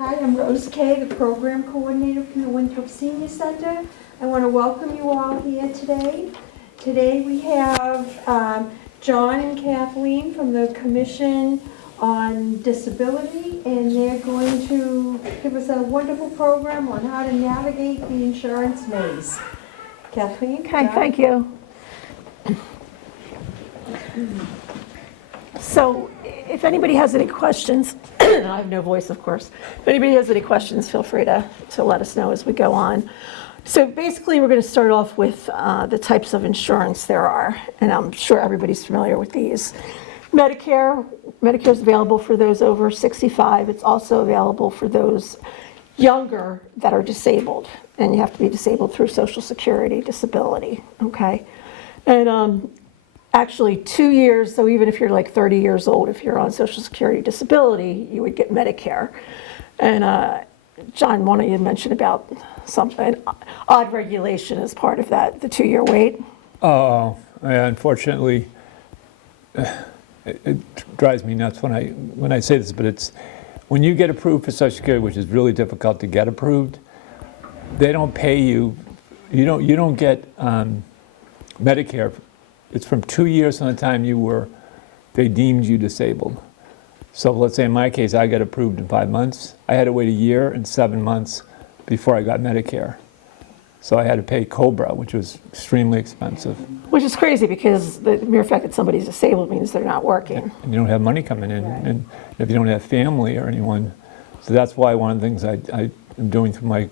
Hi, I'm Rose Kay, the program coordinator from the Winthrop Senior Center. I want to welcome you all here today. Today we have John and Kathleen from the Commission on Disability, and they're going to give us a wonderful program on how to navigate the insurance maze. Kathleen? Okay, thank you. So if anybody has any questions, I have no voice, of course. If anybody has any questions, feel free to let us know as we go on. So basically, we're going to start off with the types of insurance there are, and I'm sure everybody's familiar with these. Medicare is available for those over 65. It's also available for those younger that are disabled, and you have to be disabled through Social Security disability, okay? And actually 2 years, so even if you're like 30 years old, if you're on Social Security disability, you would get Medicare. And John, why don't you mention about an odd regulation as part of that, the 2-year wait? Oh, yeah, unfortunately, it drives me nuts when I say this, but it's when you get approved for Social Security, which is really difficult to get approved, they don't pay you. You don't get Medicare. It's from 2 years from the time they deemed you disabled. So let's say in my case, I got approved in 5 months. I had to wait 1 year and 7 months before I got Medicare. So I had to pay COBRA, which was extremely expensive. Which is crazy because the mere fact that somebody's disabled means they're not working. And you don't have money coming in, and if you don't have family or anyone. So that's why one of the things I am doing through my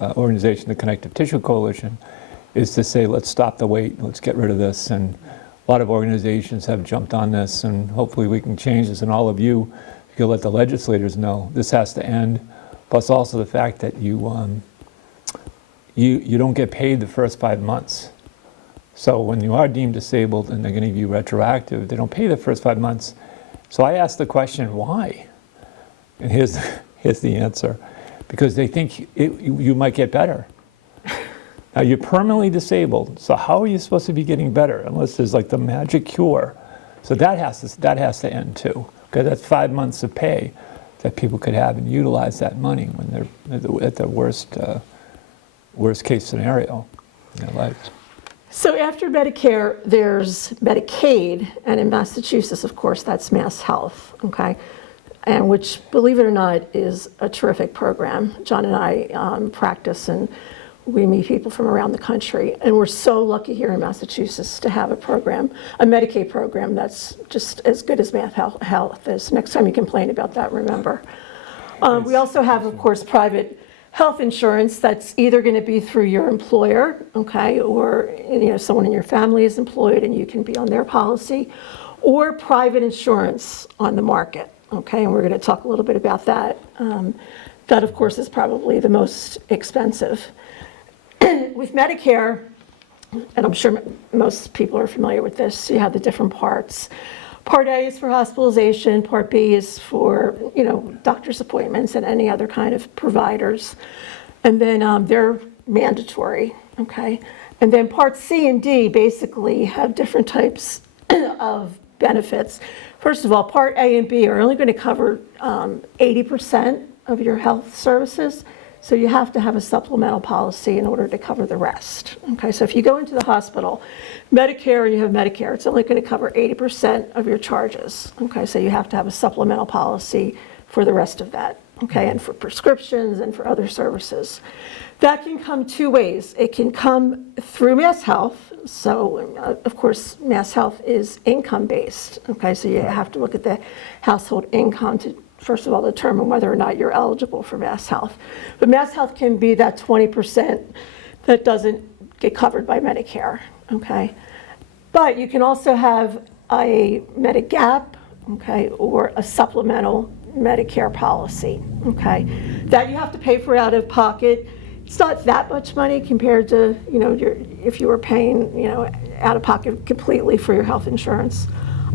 organization, the Connective Tissue Coalition, is to say, let's stop the wait, let's get rid of this. And a lot of organizations have jumped on this, and hopefully we can change this. And all of you can let the legislators know this has to end. Plus also the fact that you don't get paid the first 5 months. So when you are deemed disabled and they're going to give you retroactive, they don't pay the first 5 months. So I asked the question, why? And here's the answer. Because they think you might get better. Now you're permanently disabled, so how are you supposed to be getting better unless there's like the magic cure? So that has to end too, because that's 5 months of pay that people could have and utilize that money when they're at the worst case scenario in their lives. So after Medicare, there's Medicaid, and in Massachusetts, of course, that's Mass Health, okay? And which, believe it or not, is a terrific program. John and I practice, and we meet people from around the country, and we're so lucky here in Massachusetts to have a Medicaid program that's just as good as Mass Health is. Next time you complain about that, remember. We also have, of course, private health insurance that's either going to be through your employer, okay, or someone in your family is employed and you can be on their policy, or private insurance on the market, okay, and we're going to talk a little bit about that. That, of course, is probably the most expensive. With Medicare, and I'm sure most people are familiar with this, you have the different parts. Part A is for hospitalization, Part B is for, doctor's appointments and any other kind of providers. And then they're mandatory, okay? And then Part C and D basically have different types of benefits. First of all, Part A and B are only going to cover 80% of your health services. So you have to have a supplemental policy in order to cover the rest. Okay, so if you go into the hospital, Medicare, you have Medicare, it's only going to cover 80% of your charges. Okay, so you have to have a supplemental policy for the rest of that. Okay, and for prescriptions and for other services. That can come 2 ways. It can come through Mass Health. So, of course, Mass Health is income-based. Okay, so you have to look at the household income to first of all, determine whether or not you're eligible for Mass Health. But Mass Health can be that 20% that doesn't get covered by Medicare, okay? But you can also have a Medigap, okay, or a supplemental Medicare policy, okay? That you have to pay for out of pocket. It's not that much money compared to, if you were paying, out of pocket completely for your health insurance.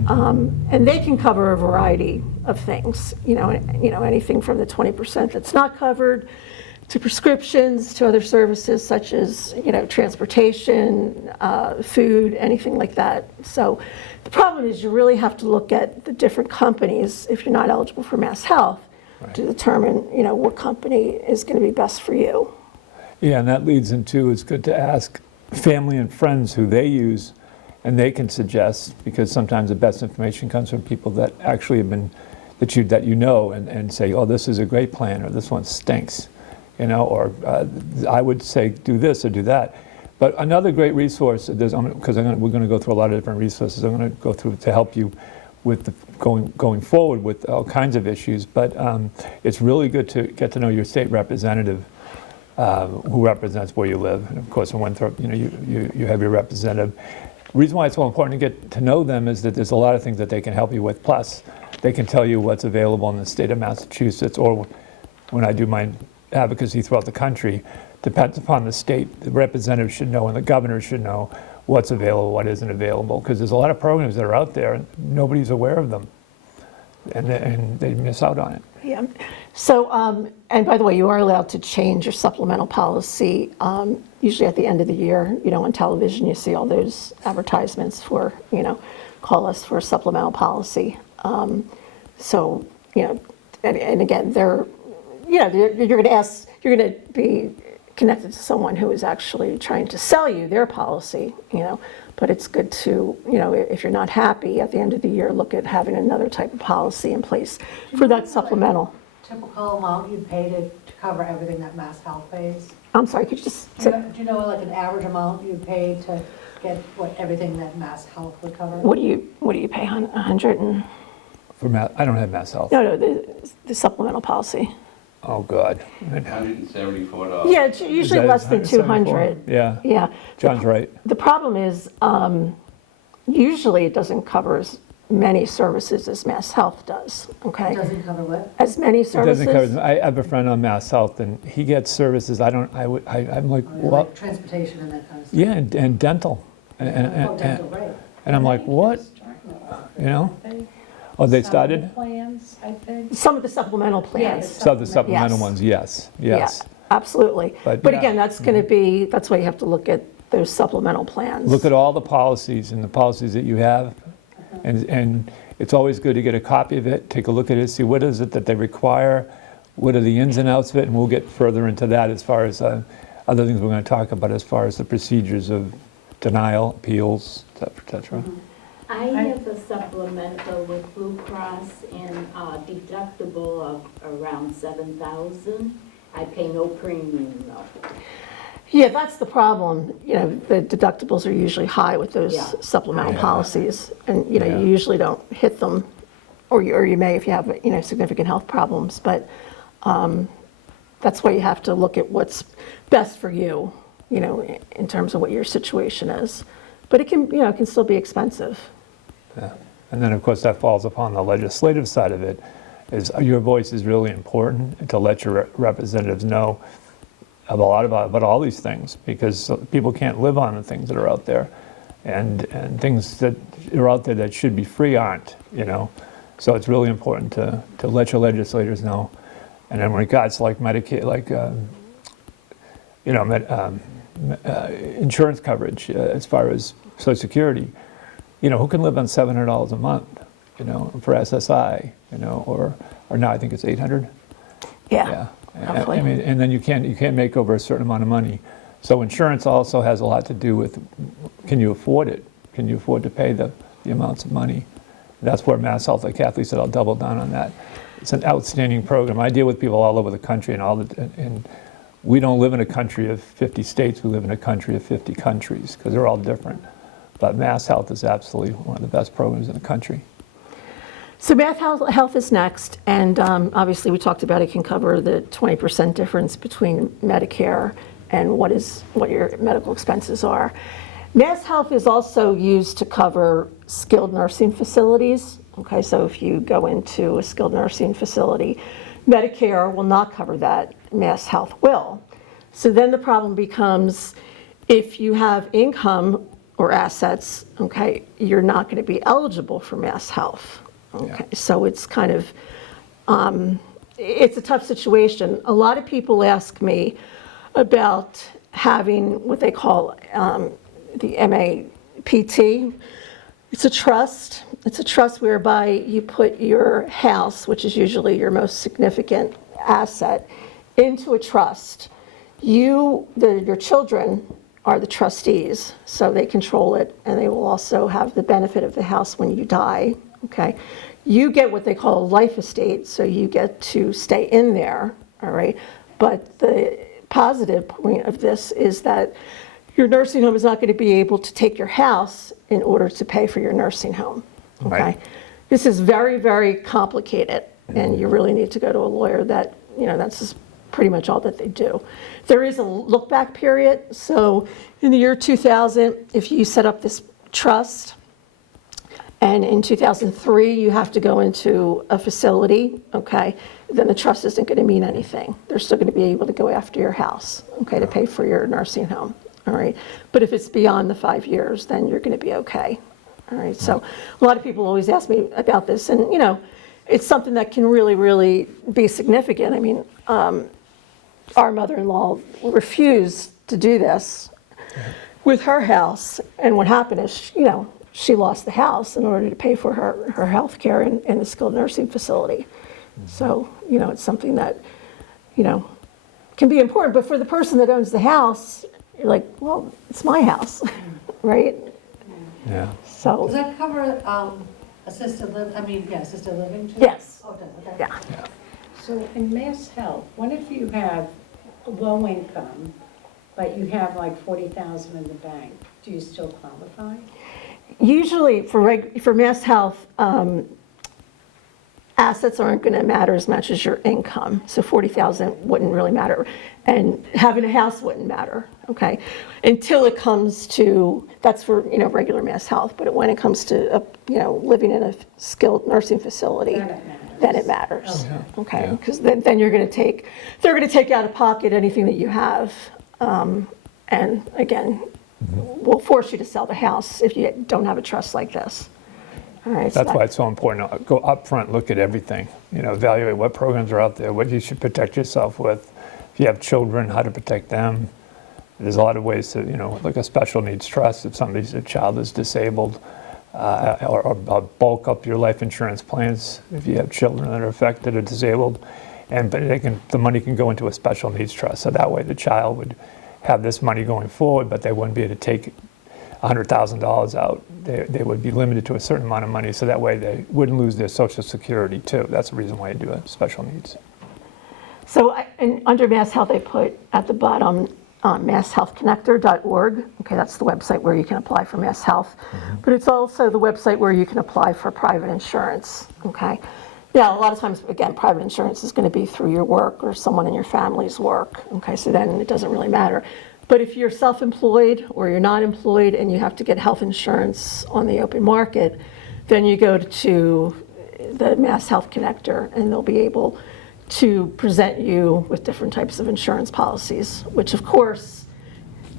And they can cover a variety of things, anything from the 20% that's not covered to prescriptions, to other services such as, transportation, food, anything like that. So the problem is you really have to look at the different companies if you're not eligible for Mass Health to determine, what company is going to be best for you. Yeah, and that leads into, it's good to ask family and friends who they use, and they can suggest, because sometimes the best information comes from people that actually have been, that you know, and say, oh, this is a great plan, or this one stinks, or I would say do this or do that. But another great resource, because we're going to go through a lot of different resources, I'm going to go through to help you with going forward with all kinds of issues, but it's really good to get to know your state representative who represents where you live. And of course in Winthrop, you have your representative. The reason why it's so important to get to know them is that there's a lot of things that they can help you with. Plus, they can tell you what's available in the state of Massachusetts, or when I do my advocacy throughout the country, depends upon the state. The representative should know and the governor should know what's available, what isn't available, because there's a lot of programs that are out there and nobody's aware of them, and they miss out on it. Yeah. So, and by the way, you are allowed to change your supplemental policy, usually at the end of the year. On television, you see all those advertisements for, call us for a supplemental policy. So, and again, you're going to ask, you're going to be connected to someone who is actually trying to sell you their policy, but it's good to, if you're not happy at the end of the year, look at having another type of policy in place for that supplemental. Typical amount you'd pay to cover everything that Mass Health pays? I'm sorry, could you just Do you know like an average amount you'd pay to get everything that Mass Health would cover? what do you pay, 100 and, I don't have Mass Health. no, the supplemental policy. Oh, God. $174. Yeah, it's usually Is that less than 174? 200. Yeah. Yeah. John's right. The problem is, usually it doesn't cover as many services as Mass Health does, okay? It doesn't cover what? As many It doesn't cover, services. I have a friend on Mass Health, and he gets services, I'm like, what? Like transportation and that kind of stuff? Yeah, and dental. Oh, dental, right. And I'm like, what? Oh, they started? Plans, I think. Some of the supplemental plans. So the supplemental Yes. ones, yes. Yeah, absolutely. But, But yeah. again, that's going to be, that's why you have to look at those supplemental plans. Look at all the policies and the policies that you have, and it's always good to get a copy of it, take a look at it, see what is it that they require, what are the ins and outs of it, and we'll get further into that as far as other things we're going to talk about as far as the procedures of denial, appeals, et cetera. I have a supplemental with Blue Cross and deductible of around $7,000. I pay no premium though. Yeah, that's the problem. The deductibles are usually high with those Yeah. supplemental Yeah. policies. And, Yeah. you usually don't hit them, or you may if you have, significant health problems. But that's why you have to look at what's best for you, in terms of what your situation is. But it can still be expensive. Yeah. And then, of course, that falls upon the legislative side of it, is your voice is really important to let your representatives know about all these things, because people can't live on the things that are out there, and things that are out there that should be free aren't, So it's really important to let your legislators know. And in regards to like Medicaid, like insurance coverage, as far as Social Security, who can live on $700 a month, for SSI, or now I think it's 800. Yeah, roughly. I mean, and then you can't make over a certain amount of money. So insurance also has a lot to do with, can you afford it? Can you afford to pay the amounts of money? That's where Mass Health, like Kathleen said, I'll double down on that. It's an outstanding program. I deal with people all over the country, and we don't live in a country of 50 states. We live in a country of 50 countries, because they're all different. But Mass Health is absolutely one of the best programs in the country. So Mass Health is next, and obviously we talked about it can cover the 20% difference between Medicare and what your medical expenses are. Mass Health is also used to cover skilled nursing facilities. Okay, so if you go into a skilled nursing facility, Medicare will not cover that, Mass Health will. So then the problem becomes, if you have income or assets, okay, you're not going to be eligible for Mass Health. Okay, Yeah. so it's kind of, it's a tough situation. A lot of people ask me about having what they call the MAPT, It's a trust. It's a trust whereby you put your house, which is usually your most significant asset, into a trust. Your children are the trustees, so they control it, and they will also have the benefit of the house when you die, okay? You get what they call a life estate, so you get to stay in there, all right? But the positive point of this is that your nursing home is not going to be able to take your house in order to pay for your nursing home, okay? Right. This is very, very complicated, and you really need to go to a lawyer that, that's just pretty much all that they do. There is a look-back period, so in the year 2000, if you set up this trust, and in 2003, you have to go into a facility, okay, then the trust isn't going to mean anything. They're still going to be able to go after your house, okay, to pay for your nursing home, all right? But if it's beyond the 5 years, then you're going to be okay, all right? So a lot of people always ask me about this, and, it's something that can really, really be significant. I mean, our mother-in-law refused to do this with her house, and what happened is, she lost the house in order to pay for her health care in the skilled nursing facility. So, it's something that, can be important. But for the person that owns the house, you're like, well, it's my house, right? Yeah. Does So, that cover assisted living too? yes, Oh, it does, okay. yeah. So in Mass Health, what if you have low income, but you have like 40,000 in the bank? Do you still qualify? Usually for Mass Health, assets aren't going to matter as much as your income. So 40,000 wouldn't really matter. And having a house wouldn't matter, okay? Until it comes to, that's for, regular Mass Health, but when it comes to, living in a skilled nursing facility, then it matters, okay? Yeah. Because then they're going to take out of pocket anything that you have. And again, will force you to sell the house if you don't have a trust like this. All right. That's why it's so important to go up front, look at everything, evaluate what programs are out there, what you should protect yourself with. If you have children, how to protect them. There's a lot of ways to, like a special needs trust if a child is disabled, or bulk up your life insurance plans if you have children that are affected or disabled. But the money can go into a special needs trust, so that way the child would have this money going forward, but they wouldn't be able to take $100,000 out. They would be limited to a certain amount of money, so that way they wouldn't lose their Social Security too. That's the reason why you do it, special needs. So under Mass Health, I put at the bottom masshealthconnector.org. Okay, that's the website where you can apply for Mass Health. But it's also the website where you can apply for private insurance, okay? Now, a lot of times, again, private insurance is going to be through your work or someone in your family's work, okay? So then it doesn't really matter. But if you're self-employed or you're not employed and you have to get health insurance on the open market, then you go to the Mass Health Connector and they'll be able to present you with different types of insurance policies, which of course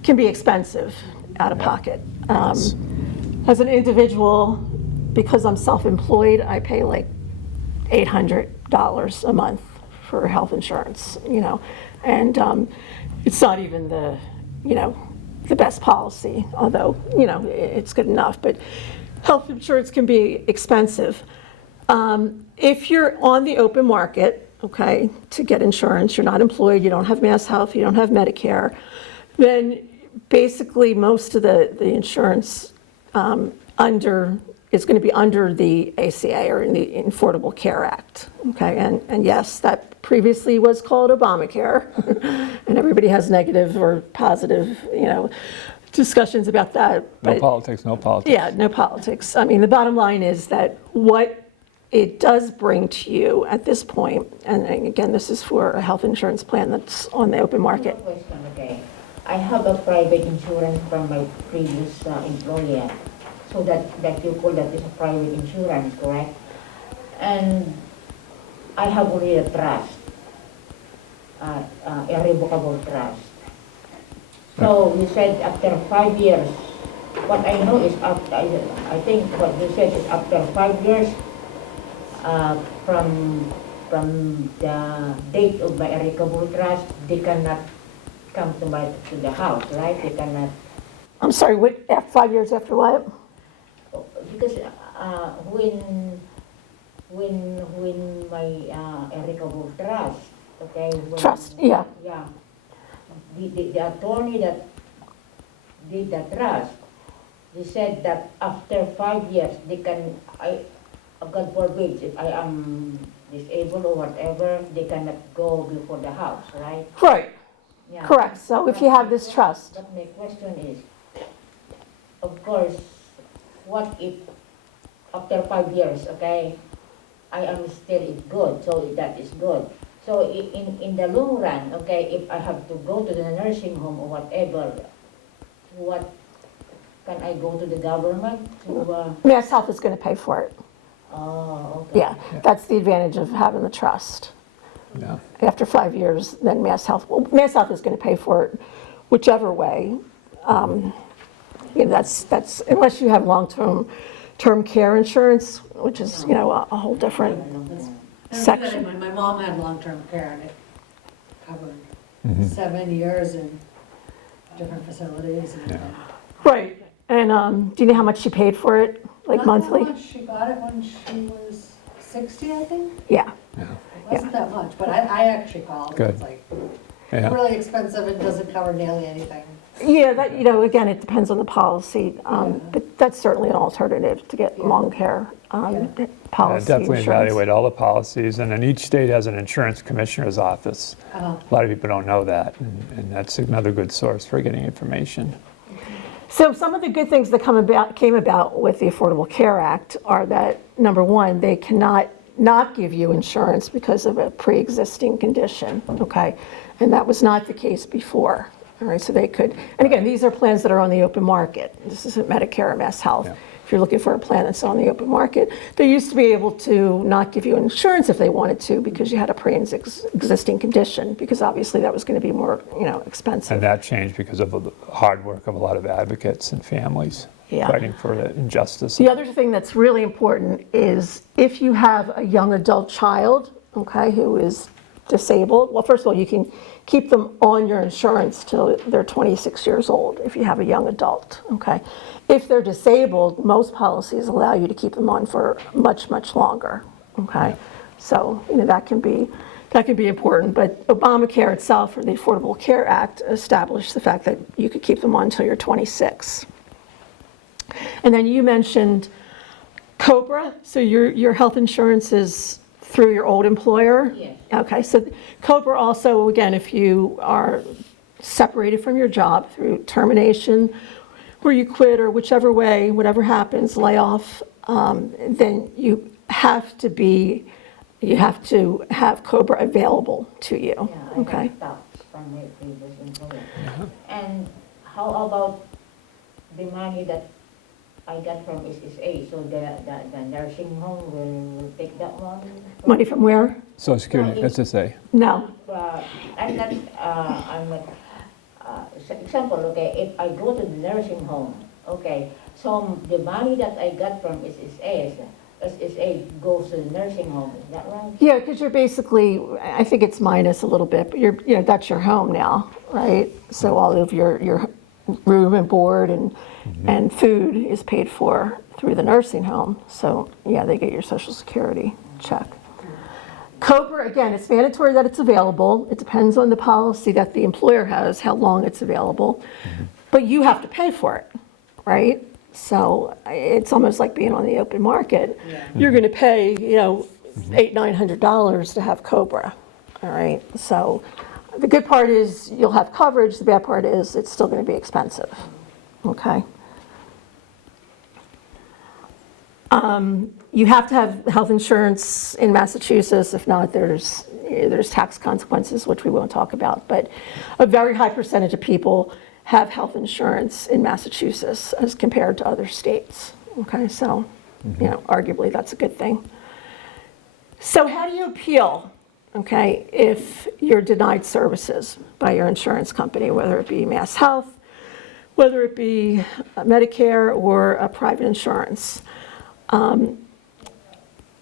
can be expensive out of pocket. As an individual, because I'm self-employed, I pay like $800 a month for health insurance, and it's not even the best policy, although, it's good enough, but health insurance can be expensive. If you're on the open market, okay, to get insurance, you're not employed, you don't have Mass Health, you don't have Medicare, then basically most of the insurance is going to be under the ACA or in the Affordable Care Act, okay? And yes, that previously was called Obamacare, and everybody has negative or positive, discussions about that. No but- politics, no politics. Yeah, no politics. I mean, the bottom line is that what it does bring to you at this point, and again, this is for a health insurance plan that's on the open market. Question, okay. I have a private insurance from my previous employer. So that you call that is a private insurance, correct? And I have already a trust, a revocable trust. So you said after 5 years, what I know is after, I think what you said is after 5 years from the date of my irrevocable trust, they cannot come to the house, right? They cannot. I'm sorry, what, 5 years after what? because when my irrevocable trust, okay? Trust, yeah. Yeah. The attorney that did the trust, they said that after 5 years, they can, God forbid, if I am disabled or whatever, they cannot go before the house, right? Right, Yeah. correct. So if you have this trust, But my question is, of course, what if after 5 years, okay, I am still good, so that is good. So in the long run, okay, if I have to go to the nursing home or whatever, what, can I go to the government to, Mass Health is going to pay for it. oh, okay. Yeah, that's the advantage of having the trust. Yeah. After 5 years, then Mass Health is going to pay for it whichever way. That's unless you have long-term care insurance, which is, a whole different section. My mom had long-term care and it covered 7 years in different facilities. And Right, and do you know how much she paid for it, like monthly? Not that much. She got it when she was 60, I think. Yeah, It wasn't that much, but I actually called. Good. It's like Yeah. really expensive and doesn't cover nearly anything. yeah, that, again, it depends on the policy, but that's certainly an alternative to get long care policy Definitely insurance. evaluate all the policies, and then each state has an insurance commissioner's office. A lot of people don't know that, and that's another good source for getting information. So some of the good things that came about with the Affordable Care Act are that, number one, they cannot not give you insurance because of a pre-existing condition, okay? And that was not the case before, all right? So they could, and again, these are plans that are on the open market. This isn't Medicare or Mass Health. Yeah. If you're looking for a plan that's on the open market, they used to be able to not give you insurance if they wanted to because you had a pre-existing condition, because obviously that was going to be more, expensive. And that changed because of the hard work of a lot of advocates and families Yeah. fighting for the injustice. The other thing that's really important is if you have a young adult child, okay, who is disabled, well, first of all, you can keep them on your insurance till they're 26 years old if you have a young adult, okay? If they're disabled, most policies allow you to keep them on for much, much longer, okay? So, that can be important, but Obamacare itself, or the Affordable Care Act, established the fact that you could keep them on until you're 26. And then you mentioned COBRA, so your health insurance is through your old employer? Yes. Okay, so COBRA also, again, if you are separated from your job through termination, where you quit or whichever way, whatever happens, layoff, then you have to have COBRA available to you, Yeah, I okay? got tax from my previous employer. And how about the money that I got from SSA? So the nursing home will take that money? Money from where? Social Security, No, it- SSA. No. I'm not, example, okay, if I go to the nursing home, okay, so the money that I got from SSA goes to the nursing home, is that right? Yeah, because you're basically, I think it's minus a little bit, but that's your home now, right? So all of your room and board and food is paid for through the nursing home. So yeah, they get your Social Security check. COBRA, again, it's mandatory that it's available. It depends on the policy that the employer has, how long it's available. But you have to pay for it, right? So it's almost like being on the open market. You're going to pay, $800-900 to have COBRA, all right? So the good part is you'll have coverage. The bad part is it's still going to be expensive, okay? You have to have health insurance in Massachusetts. If not, there's tax consequences, which we won't talk about. But a very high percentage of people have health insurance in Massachusetts as compared to other states. Okay, so arguably that's a good thing. So how do you appeal? Okay, if you're denied services by your insurance company, whether it be Mass Health, whether it be Medicare or a private insurance.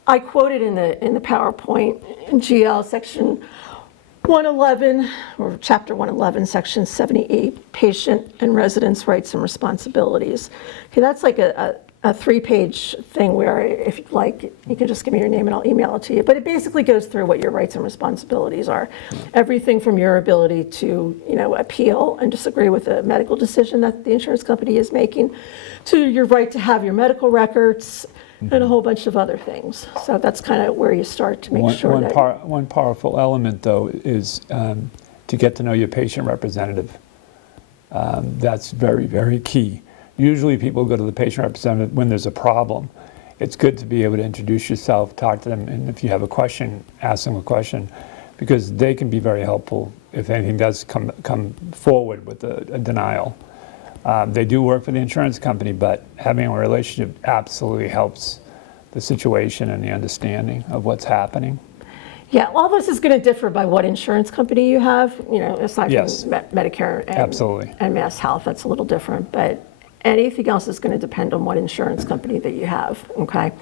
I quoted in the PowerPoint in GL section 111, or chapter 111, section 78, patient and residents' rights and responsibilities. Okay, that's like a 3-page thing where if you'd like, you can just give me your name and I'll email it to you. But it basically goes through what your rights and responsibilities are. Everything from your ability to, appeal and disagree with a medical decision that the insurance company is making, to your right to have your medical records, and a whole bunch of other things. So that's kind of where you start to make sure that... One powerful element, though, is to get to know your patient representative. That's very, very key. Usually people go to the patient representative when there's a problem. It's good to be able to introduce yourself, talk to them, and if you have a question, ask them a question, because they can be very helpful if anything does come forward with a denial. They do work for the insurance company, but having a relationship absolutely helps the situation and the understanding of what's happening. Yeah, all this is going to differ by what insurance company you have, aside Yes. from Medicare Absolutely. and Mass Health, that's a little different. But anything else is going to depend on what insurance company that you have, okay?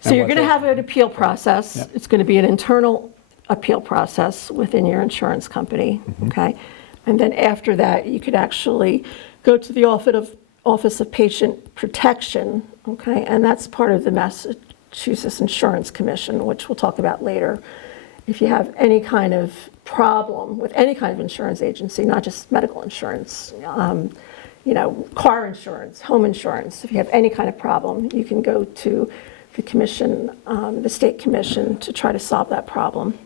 So And you're what going to they- have an appeal process. Yeah. It's going to be an internal appeal process within your insurance company, okay? And then after that, you could actually go to the Office of Patient Protection, okay? And that's part of the Massachusetts Insurance Commission, which we'll talk about later. If you have any kind of problem with any kind of insurance agency, not just medical insurance, car insurance, home insurance, if you have any kind of problem, you can go to the commission, the state commission, to try to solve that problem.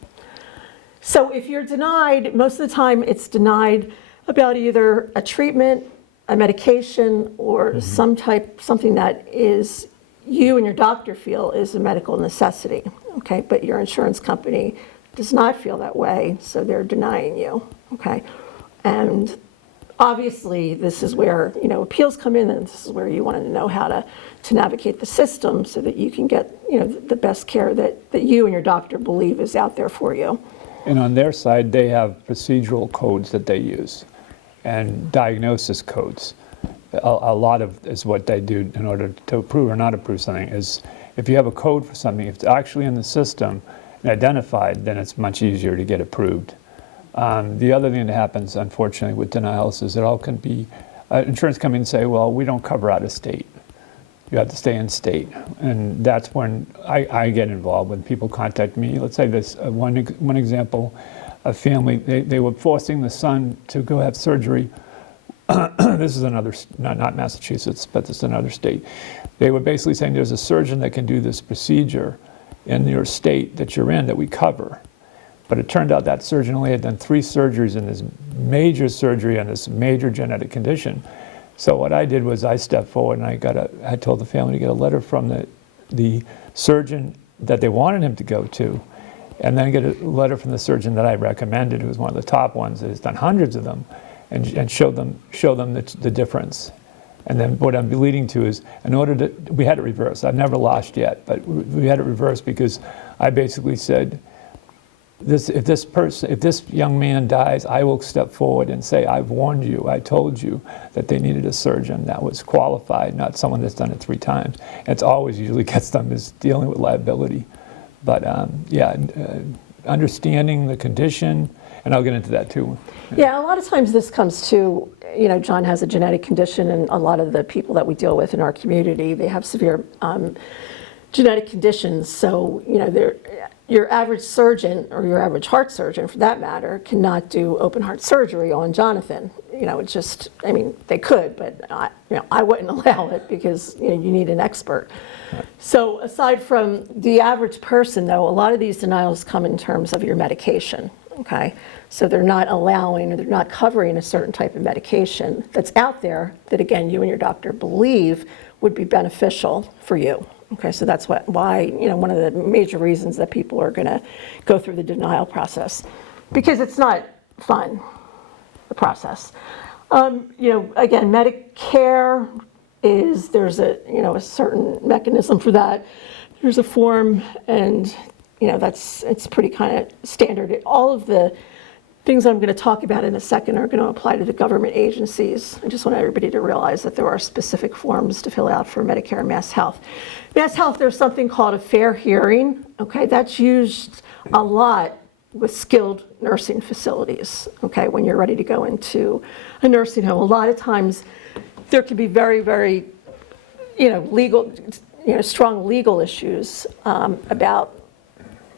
So if you're denied, most of the time it's denied about either a treatment, a medication, or something that is you and your doctor feel is a medical necessity, okay? But your insurance company does not feel that way, so they're denying you, okay? And obviously, this is where, appeals come in, and this is where you want to know how to navigate the system so that you can get, the best care that you and your doctor believe is out there for you. And on their side, they have procedural codes that they use and diagnosis codes. A lot of is what they do in order to approve or not approve something is if you have a code for something, if it's actually in the system and identified, then it's much easier to get approved. The other thing that happens, unfortunately, with denials is it all can be, insurance companies say, well, we don't cover out of state. You have to stay in state. And that's when I get involved when people contact me. Let's say this, one example, a family, they were forcing the son to go have surgery. This is another, not Massachusetts, but this is another state. They were basically saying there's a surgeon that can do this procedure in your state that you're in that we cover. But it turned out that surgeon only had done 3 surgeries in this major surgery on this major genetic condition. So what I did was I stepped forward and I told the family to get a letter from the surgeon that they wanted him to go to, and then get a letter from the surgeon that I recommended, who was one of the top ones that has done hundreds of them, and show them the difference. And then what I'm leading to is, we had it reversed. I've never lost yet, but we had it reversed because I basically said, if this young man dies, I will step forward and say, I've warned you, I told you that they needed a surgeon that was qualified, not someone that's done it 3 times. It's always usually gets them is dealing with liability. But understanding the condition, and I'll get into that too. Yeah, a lot of times this comes to, John has a genetic condition, and a lot of the people that we deal with in our community, they have severe genetic conditions. So, your average surgeon, or your average heart surgeon for that matter, cannot do open heart surgery on Jonathan. It's just, they could, but I wouldn't allow it because you need an expert. So aside from the average person, though, a lot of these denials come in terms of your medication, okay? So they're not allowing, or they're not covering a certain type of medication that's out there that, again, you and your doctor believe would be beneficial for you. Okay, so that's why, one of the major reasons that people are going to go through the denial process, because it's not fun, the process. Again, Medicare there's a certain mechanism for that. There's a form, and it's pretty kind of standard. All of the things I'm going to talk about in a second are going to apply to the government agencies. I just want everybody to realize that there are specific forms to fill out for Medicare and Mass Health. Mass Health, there's something called a fair hearing. Okay, that's used a lot with skilled nursing facilities. Okay, when you're ready to go into a nursing home, a lot of times there can be very, very, legal, strong legal issues about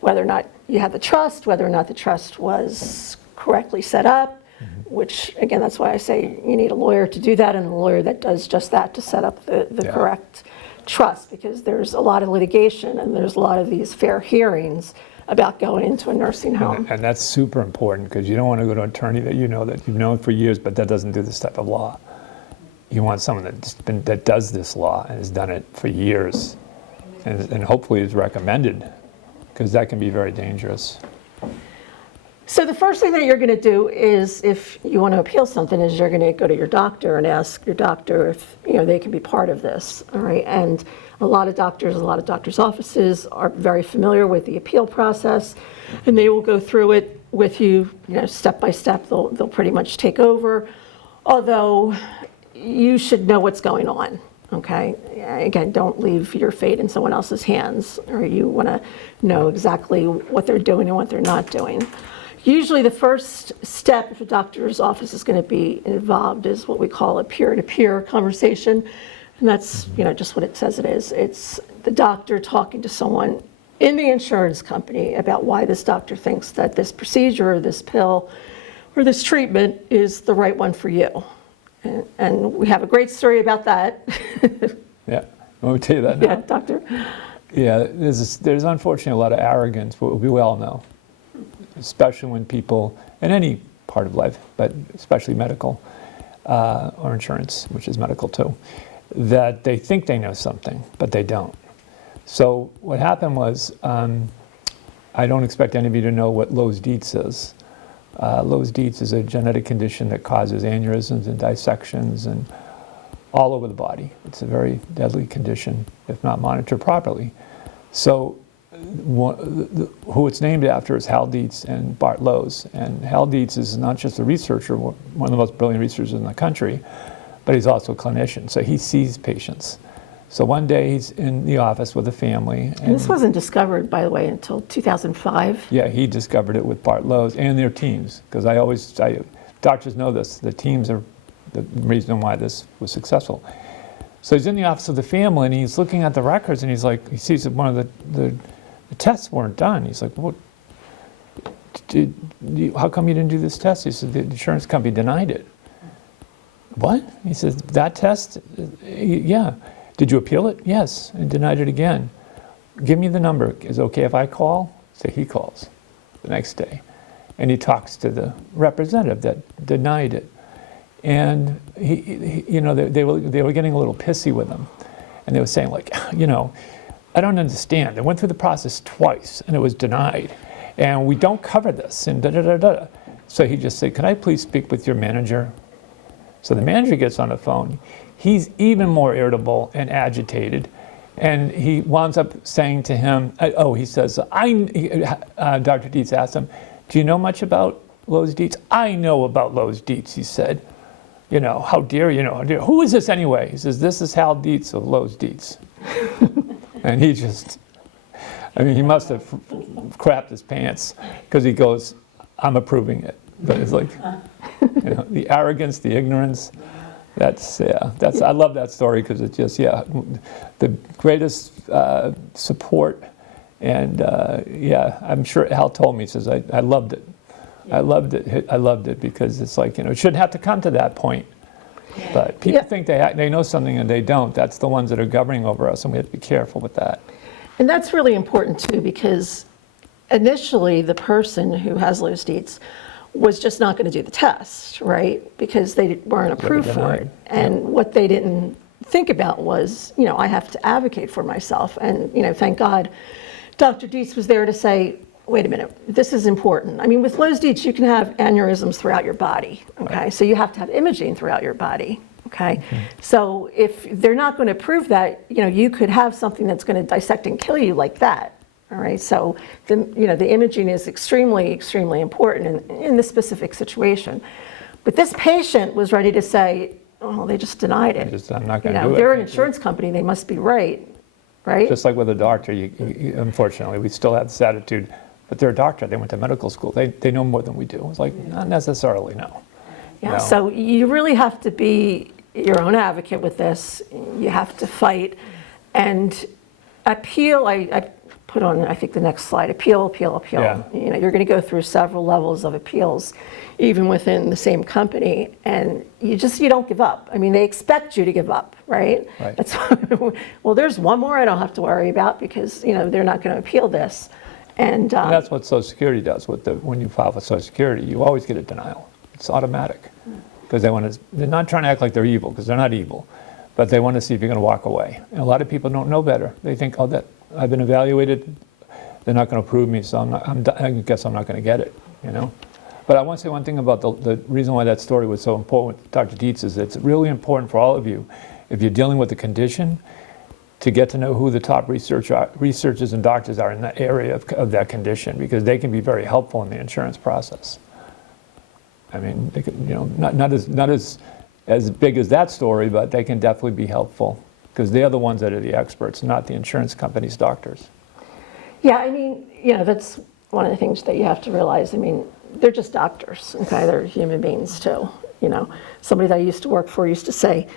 whether or not you had the trust, whether or not the trust was correctly set up, which, again, that's why I say you need a lawyer to do that, and a lawyer that does just that, to set up the Yeah. correct trust, because there's a lot of litigation and there's a lot of these fair hearings about going into a nursing home. And that's super important, because you don't want to go to an attorney that you've known for years, but that doesn't do this type of law. You want someone that does this law and has done it for years, and hopefully is recommended, because that can be very dangerous. So the first thing that you're going to do is, if you want to appeal something, is you're going to go to your doctor and ask your doctor if they can be part of this. All right, and a lot of doctors' offices are very familiar with the appeal process, and they will go through it with you, step by step. They'll pretty much take over, although you should know what's going on. Okay, again, don't leave your fate in someone else's hands, or you want to know exactly what they're doing and what they're not doing. Usually the first step, if a doctor's office is going to be involved, is what we call a peer-to-peer conversation. And that's, just what it says it is. It's the doctor talking to someone in the insurance company about why this doctor thinks that this procedure or this pill or this treatment is the right one for you. And we have a great story about that. Yeah, let me tell you that now. Yeah, doctor. Yeah, there's unfortunately a lot of arrogance, but we all know, especially when people, in any part of life, but especially medical or insurance, which is medical too, that they think they know something, but they don't. So what happened was, I don't expect any of you to know what Loeys-Dietz is. Loeys-Dietz is a genetic condition that causes aneurysms and dissections and all over the body. It's a very deadly condition if not monitored properly. So who it's named after is Hal Dietz and Bart Loeys. And Hal Dietz is not just a researcher, one of the most brilliant researchers in the country, but he's also a clinician. So he sees patients. So one day he's in the office with a family. And this wasn't discovered, by the way, until 2005. Yeah, he discovered it with Bart Loeys and their teams, because doctors know this, the teams are the reason why this was successful. So he's in the office of the family and he's looking at the records and he's like, he sees that one of the tests weren't done. He's like, what? How come you didn't do this test? He said, the insurance company denied it. What? He says, that test? Yeah. Did you appeal it? Yes, and denied it again. Give me the number. Is it okay if I call? So he calls the next day, and he talks to the representative that denied it. And they were getting a little pissy with him, and they were saying like, I don't understand. They went through the process twice, and it was denied, and we don't cover this, and da da da da. So he just said, "Can I please speak with your manager?" So the manager gets on the phone. He's even more irritable and agitated. And he winds up saying to him, he says, Dr. Dietz asked him, do you know much about Loeys-Dietz? I know about Loeys-Dietz, he said. How dare you know? Who is this anyway? He says, this is Hal Dietz of Loeys-Dietz. And he he must have crapped his pants, because he goes, I'm approving it. But it's like, the arrogance, the ignorance. I love that story, because it's just, the greatest support. And I'm sure Hal told me, he says, I loved it. I loved it because it's like, it shouldn't have to come to that point. But people think they know something and they don't. That's the ones that are governing over us, and we have to be careful with that. And that's really important too, because initially the person who has Loeys-Dietz was just not going to do the test, right? Because they weren't approved for it. And what they didn't think about was, I have to advocate for myself. And, thank God Dr. Dietz was there to say, wait a minute, this is important. With Loeys-Dietz, you can have aneurysms throughout your body, okay? Right. So you have to have imaging throughout your body, okay? Mm-hmm. So if they're not going to prove that, you could have something that's going to dissect and kill you like that. All right, so the imaging is extremely, extremely important in this specific situation. But this patient was ready to say, oh, they just denied it. I'm not going to do it. They're an insurance company, they must be right? Just like with a doctor, unfortunately, we still have this attitude, but they're a doctor, they went to medical school, they know more than we do. It's like, not necessarily, no. Yeah, no. So you really have to be your own advocate with this. You have to fight. And appeal, I put on, I think, the next slide, appeal. Yeah. You know, you're going to go through several levels of appeals, even within the same company, and you don't give up. I mean, they expect you to give up, right? Right. That's, well, there's one more I don't have to worry about because, you know, they're not going to appeal this. And And that's what Social Security does. When you file for Social Security, you always get a denial. It's automatic. Because they're not trying to act like they're evil, because they're not evil. But they want to see if you're going to walk away. And a lot of people don't know better. They think, oh, that I've been evaluated, they're not going to approve me, so I guess I'm not going to get it, you know? But I want to say one thing about the reason why that story was so important with Dr. Dietz is it's really important for all of you, if you're dealing with a condition, to get to know who the top researchers and doctors are in that area of that condition, because they can be very helpful in the insurance process. I mean, they could, you know, not as big as that story, but they can definitely be helpful, because they're the ones that are the experts, not the insurance company's doctors. yeah, I mean, you know, that's one of the things that you have to realize. I mean, they're just doctors, okay? They're human beings too, you know? Somebody that I used to work for used to say,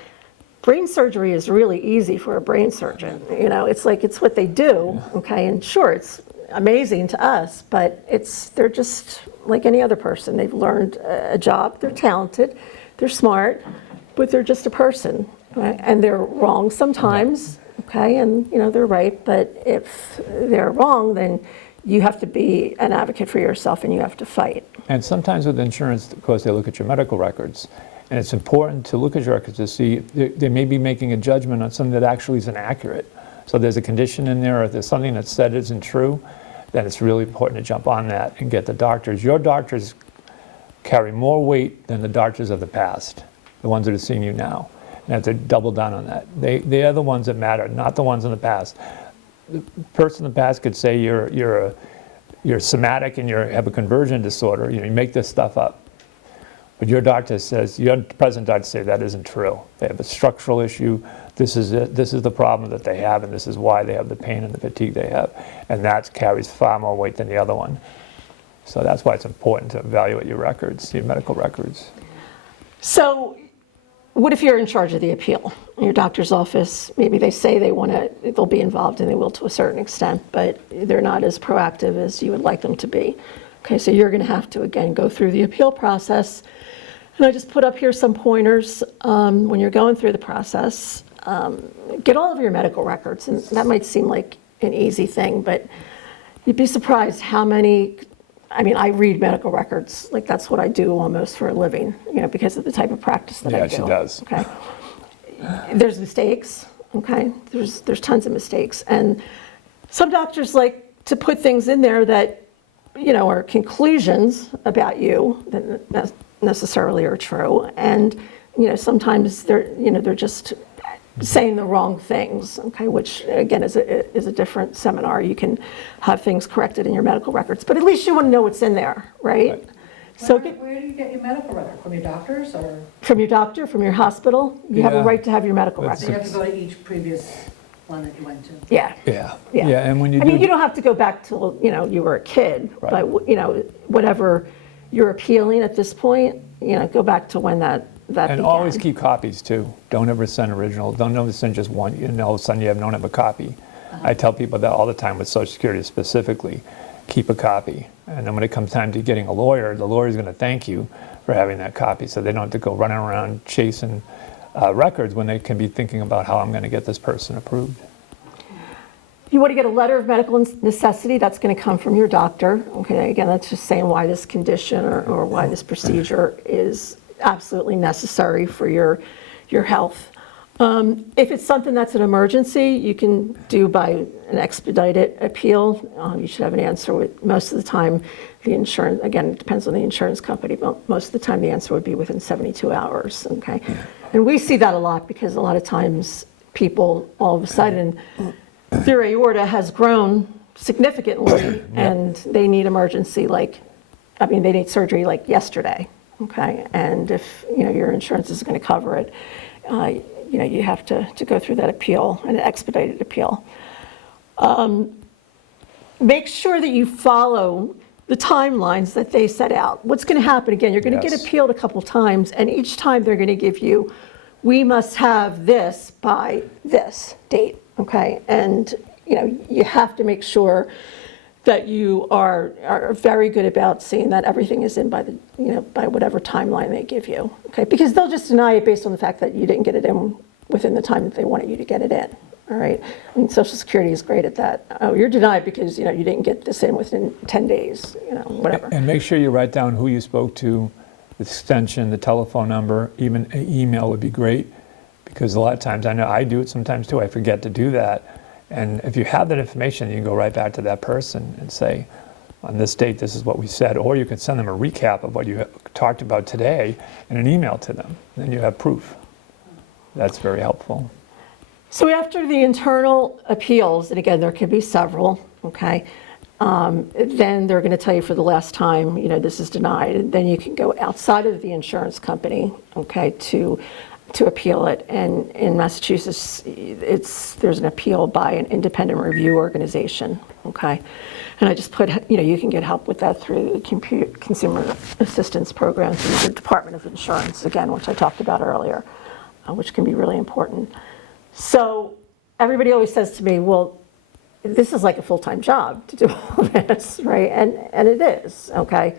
brain surgery is really easy for a brain surgeon. You know, it's like, it's what they do, okay? And sure, it's amazing to us, but they're just like any other person. They've learned a job, they're talented, they're smart, but they're just a person, right? And they're wrong sometimes, okay? And, you know, they're right, but if they're wrong, then you have to be an advocate for yourself and you have to fight. And sometimes with insurance, of course, they look at your medical records. And it's important to look at your records to see they may be making a judgment on something that actually is inaccurate. So there's a condition in there, or there's something that's said isn't true, then it's really important to jump on that and get the doctors. Your doctors carry more weight than the doctors of the past, the ones that are seeing you now. And have to double down on that. They are the ones that matter, not the ones in the past. The person in the past could say you're somatic and you have a conversion disorder. You know, you make this stuff up. But your doctor says, your present doctor says that isn't true. They have a structural issue. This is it. This is the problem that they have, and this is why they have the pain and the fatigue they have. And that carries far more weight than the other one. So that's why it's important to evaluate your records, your medical records. So what if you're in charge of the appeal? Your doctor's office, maybe they say they'll be involved, and they will to a certain extent, but they're not as proactive as you would like them to be. Okay, so you're going to have to, again, go through the appeal process. And I just put up here some pointers when you're going through the process. Get all of your medical records, and that might seem like an easy thing, but you'd be surprised how many, I mean, I read medical records, like that's what I do almost for a living, you know, because of the type of practice that I do. Yeah, she does. Okay. There's mistakes, okay? There's tons of mistakes. And some doctors like to put things in there that, you know, are conclusions about you that necessarily are true. And, you know, sometimes they're just saying the wrong things, okay, which again is a different seminar. You can have things corrected in your medical records, but at least you want to know what's in there, right? So Where do you get your medical record? From your doctors or? from your doctor, from your hospital, you have a Yeah. right to have your medical But records. So you have to go to each previous one that you went to? Yeah. Yeah. Yeah. Yeah, and when you I do... mean, you don't have to go back till, you know, you were a kid, Right. but, you know, whatever you're appealing at this point, you know, go back to when that And began. always keep copies too. Don't ever send original. Don't ever send just one. You know, all of a sudden you don't have a copy. I tell people that all the time with Social Security specifically. Keep a copy. And then when it comes time to getting a lawyer, the lawyer's going to thank you for having that copy, so they don't have to go running around chasing records when they can be thinking about how I'm going to get this person approved. You want to get a letter of medical necessity, that's going to come from your doctor. Okay, again, that's just saying why this condition or why this procedure is absolutely necessary for your health. If it's something that's an emergency, you can do by an expedited appeal. You should have an answer with, most of the time, the insurance, again, it depends on the insurance company, but most of the time the answer would be within 72 hours, okay? And we see that a lot because a lot of times people, all of a sudden, their aorta has grown significantly and they need emergency, they need surgery like yesterday, okay? And if, you know, your insurance is going to cover it, you know, you have to go through that appeal, an expedited appeal. Make sure that you follow the timelines that they set out. What's going to happen, again, you're going to get Yes. appealed a couple times, and each time they're going to give you we must have this by this date, okay? And, you have to make sure that you are very good about seeing that everything is in by the, by whatever timeline they give you, okay? Because they'll just deny it based on the fact that you didn't get it in within the time that they wanted you to get it in, all right? I mean, Social Security is great at that. Oh, you're denied because, you didn't get this in within 10 days, whatever. And make sure you write down who you spoke to, the extension, the telephone number, even an email would be great, because a lot of times, I know I do it sometimes too, I forget to do that. And if you have that information, you can go right back to that person and say, on this date, this is what we said, or you can send them a recap of what you talked about today in an email to them. Then you have proof. That's very helpful. So after the internal appeals, and again, there could be several, okay, then they're going to tell you for the last time, this is denied. And then you can go outside of the insurance company, okay, to appeal it. And in Massachusetts, there's an appeal by an independent review organization, okay? And I just put, you can get help with that through the Consumer Assistance Program through the Department of Insurance, again, which I talked about earlier, which can be really important. So everybody always says to me, well, this is like a full-time job to do all this, right? And it is, okay?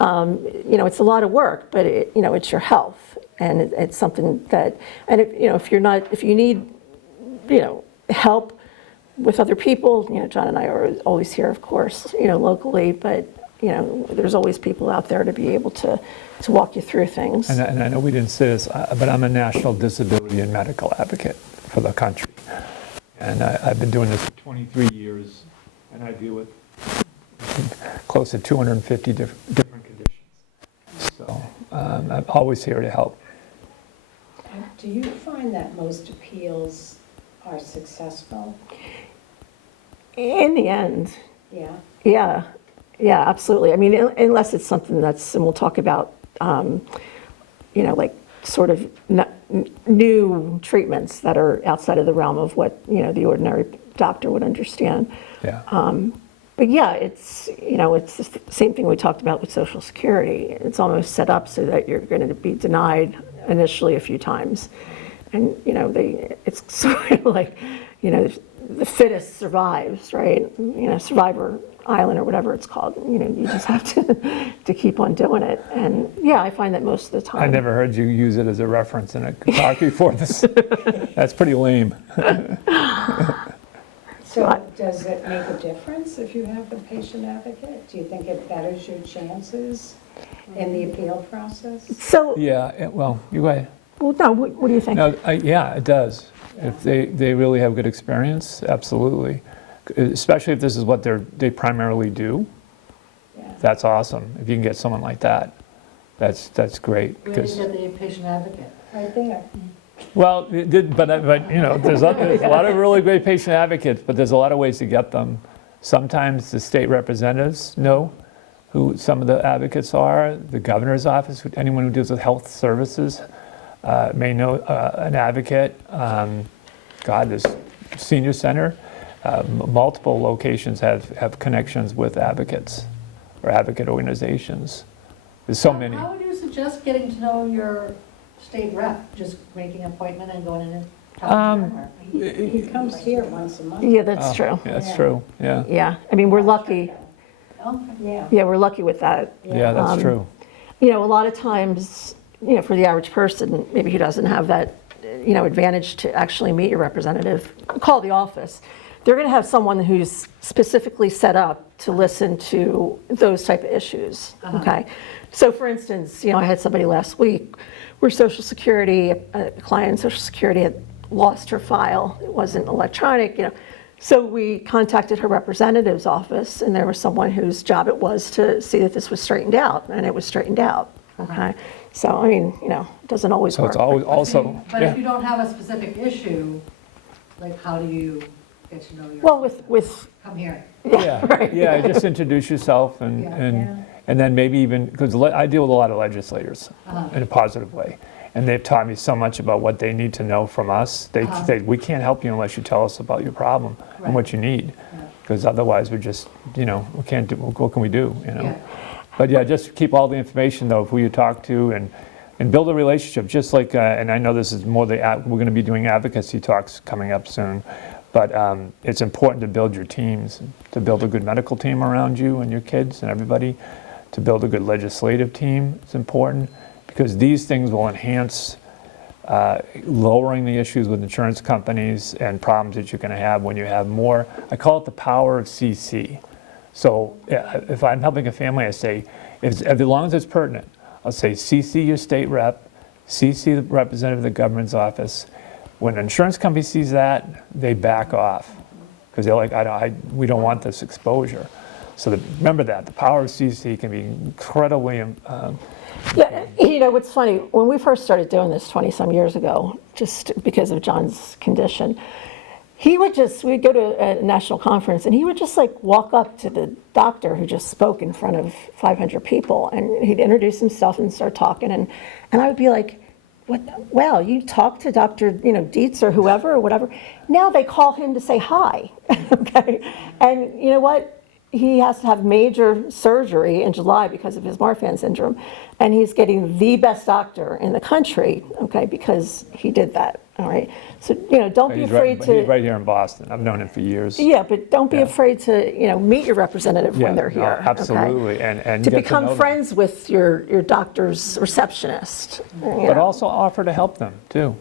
It's a lot of work, but it's your health. And it's something that, and if you need, help with other people, John and I are always here, of course, locally, but, there's always people out there to be able to walk you through things. And I know we didn't say this, but I'm a national disability and medical advocate for the country. And I've been doing this for 23 years, and I deal with close to 250 different conditions. So I'm always here to help. Do you find that most appeals are successful? In the end, Yeah. yeah, absolutely. I mean, unless it's something that's, and we'll talk about, like sort of new treatments that are outside of the realm of what, the ordinary doctor would understand. Yeah. But yeah, it's the same thing we talked about with Social Security. It's almost set up so that you're going to be denied initially a few times. And, it's sort of like, the fittest survives, right? Survivor Island or whatever it's called. You just have to keep on doing it. And yeah, I find that most of the time. I never heard you use it as a reference in a talk before this. That's pretty lame. So does it make a difference if you have a patient advocate? Do you think it betters your chances in the appeal process? So, Yeah, well, you go ahead. well, no, what do you think? No, yeah, it does. If they really have good experience, absolutely. Especially if this is what they primarily do. Yeah. That's awesome. If you can get someone like that, that's great. Where do you get the patient advocate? Right there. Well, there's a lot of really great patient advocates, but there's a lot of ways to get them. Sometimes the state representatives know who some of the advocates are. The governor's office, anyone who deals with health services may know an advocate. There's senior center. Multiple locations have connections with advocates or advocate organizations. There's so many. How would you suggest getting to know your state rep? Just making an appointment and going in and talking to them? He comes here once a month. Yeah, that's true. Yeah, that's true. Yeah. Yeah, I mean, we're lucky. Okay. Yeah. Yeah, we're lucky with that. Yeah, that's true. A lot of times, for the average person, maybe who doesn't have that, advantage to actually meet your representative, call the office. They're going to have someone who's specifically set up to listen to those type of issues, okay? So for instance, I had somebody last week where Social Security, a client in Social Security had lost her file. It wasn't electronic, So we contacted her representative's office, and there was someone whose job it was to see that this was straightened out, and it was straightened out, okay? So, I mean, it doesn't always So work. it's always also, But yeah. if you don't have a specific issue, like how do you get to know your? Well, with Come here. Yeah, just introduce yourself Yeah. and then maybe even, because I deal with a lot of legislators in a positive way. And they've taught me so much about what they need to know from us. They we can't help you unless you tell us about your problem and what you need. Because otherwise we just, we can't do, what can we do, Yeah. But yeah, just keep all the information though, of who you talk to and and build a relationship, just like, and I know this is more we're going to be doing advocacy talks coming up soon, but it's important to build your teams, to build a good medical team around you and your kids and everybody, to build a good legislative team. It's important because these things will enhance lowering the issues with insurance companies and problems that you're going to have when you have more. I call it the power of CC. So if I'm helping a family, I say, as long as it's pertinent, I'll say CC your state rep, CC the representative of the government's office. When an insurance company sees that, they back off because they're like, we don't want this exposure. So remember that, the power of CC can be incredibly Yeah, you know, what's funny, when we first started doing this 20-some years ago, just because of John's condition, we'd go to a national conference, and he would just like walk up to the doctor who just spoke in front of 500 people, and he'd introduce himself and start talking, and I would be like, "What? Wow, you talked to Dr. Dietz or whoever or whatever." Now they call him to say hi, okay? And you know what? He has to have major surgery in July because of his Marfan syndrome, and he's getting the best doctor in the country, okay, because he did that, all right? So, don't be afraid to... He's right here in Boston. I've known him for years. Yeah, but don't be afraid to, meet your representative when they're here, no, absolutely, okay? and to get become know them. friends with your doctor's receptionist. But also offer to help them, too,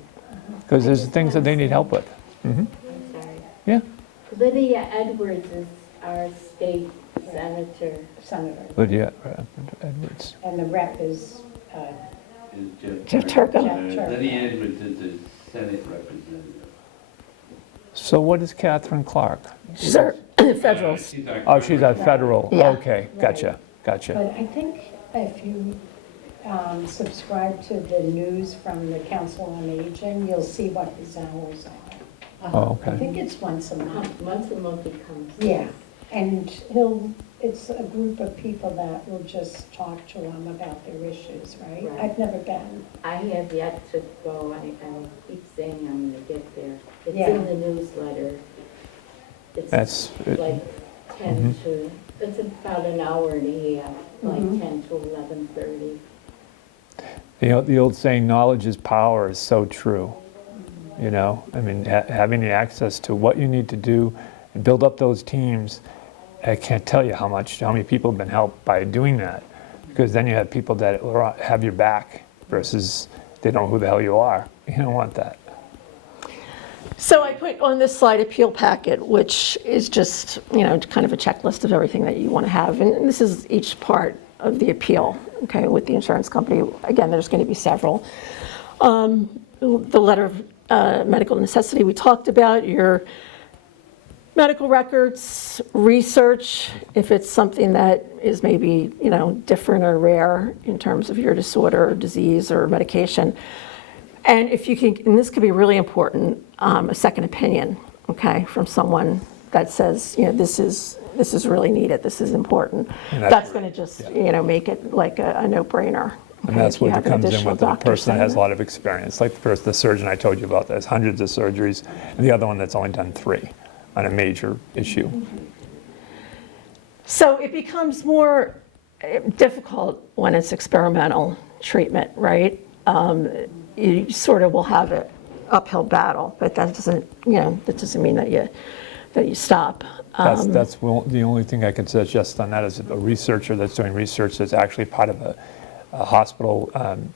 because there's things that they need help with. I'm sorry. Yeah. Lydia Edwards is our state senator. Lydia Edwards. And the rep is, Jeff Turco. Lydia Edwards is the Senate representative. So what is Catherine Clark? She's our federal. She's a federal. Yeah. Okay, gotcha. but I think if you subscribe to the news from the Council on Aging, you'll see what his hours are. Oh, I okay. think it's once a month. Once a month he comes. Yeah, and it's a group of people that will just talk to him about their issues, right? Right. I've never been. I have yet to go. I keep saying I'm going to get there. It's Yeah. in the newsletter. It's That's, like 10 to, it's about an hour and a half, like 10 to 11:30. the old saying, knowledge is power, is so true. I mean, having the access to what you need to do and build up those teams, I can't tell you how many people have been helped by doing that. Because then you have people that have your back versus they don't know who the hell you are. You don't want that. So I put on this slide appeal packet, which is just, kind of a checklist of everything that you want to have. And this is each part of the appeal, okay, with the insurance company. Again, there's going to be several. The letter of medical necessity we talked about, your medical records, research, if it's something that is maybe, different or rare in terms of your disorder or disease or medication. And if you can, and this could be really important, a second opinion, okay, from someone that says, this is really needed, this is important. That's going to just, make it like a no-brainer. And that's what it comes in with the person that has a lot of experience, like the surgeon I told you about that has hundreds of surgeries, and the other one that's only done 3 on a major issue. So it becomes more difficult when it's experimental treatment, right? You sort of will have an uphill battle, but that doesn't mean that you stop. That's the only thing I could suggest on that is a researcher that's doing research that's actually part of a hospital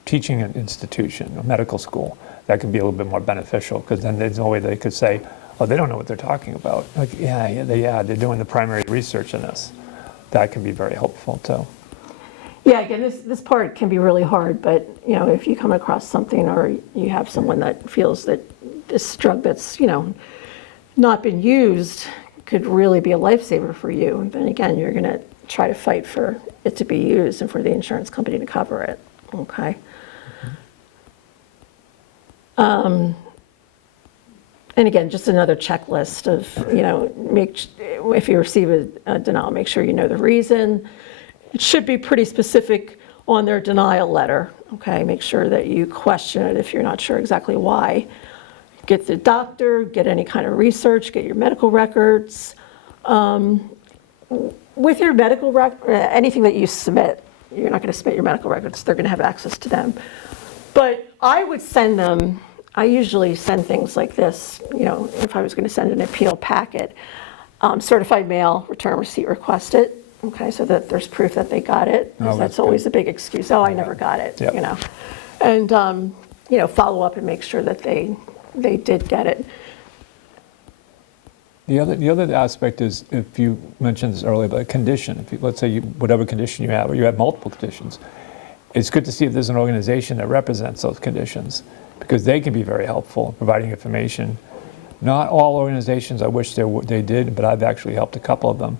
teaching institution, a medical school. That could be a little bit more beneficial because then there's no way they could say, oh, they don't know what they're talking about. Like, they're doing the primary research in this. That can be very helpful too. Yeah, again, this part can be really hard, but if you come across something or you have someone that feels that this drug that's not been used could really be a lifesaver for you, then again, you're going to try to fight for it to be used and for the insurance company to cover it. Okay. And again, just another checklist of, if you receive a denial, make sure you know the reason. It should be pretty specific on their denial letter, okay? Make sure that you question it if you're not sure exactly why. Get the doctor, get any kind of research, get your medical records. With your medical anything that you submit, you're not going to submit your medical records, they're going to have access to them. But I would send them, I usually send things like this, you know, if I was going to send an appeal packet, certified mail, return receipt requested, okay, so that there's proof that they got it. 'Cause Oh, that's that's always a big excuse, oh, I never got it, Yep. you know. And, you know, follow up and make sure that they did get it. The other aspect is, if you mentioned this earlier, but a condition, if you, let's say whatever condition you have, or you have multiple conditions, it's good to see if there's an organization that represents those conditions, because they can be very helpful in providing information. Not all organizations, I wish they did, but I've actually helped a couple of them,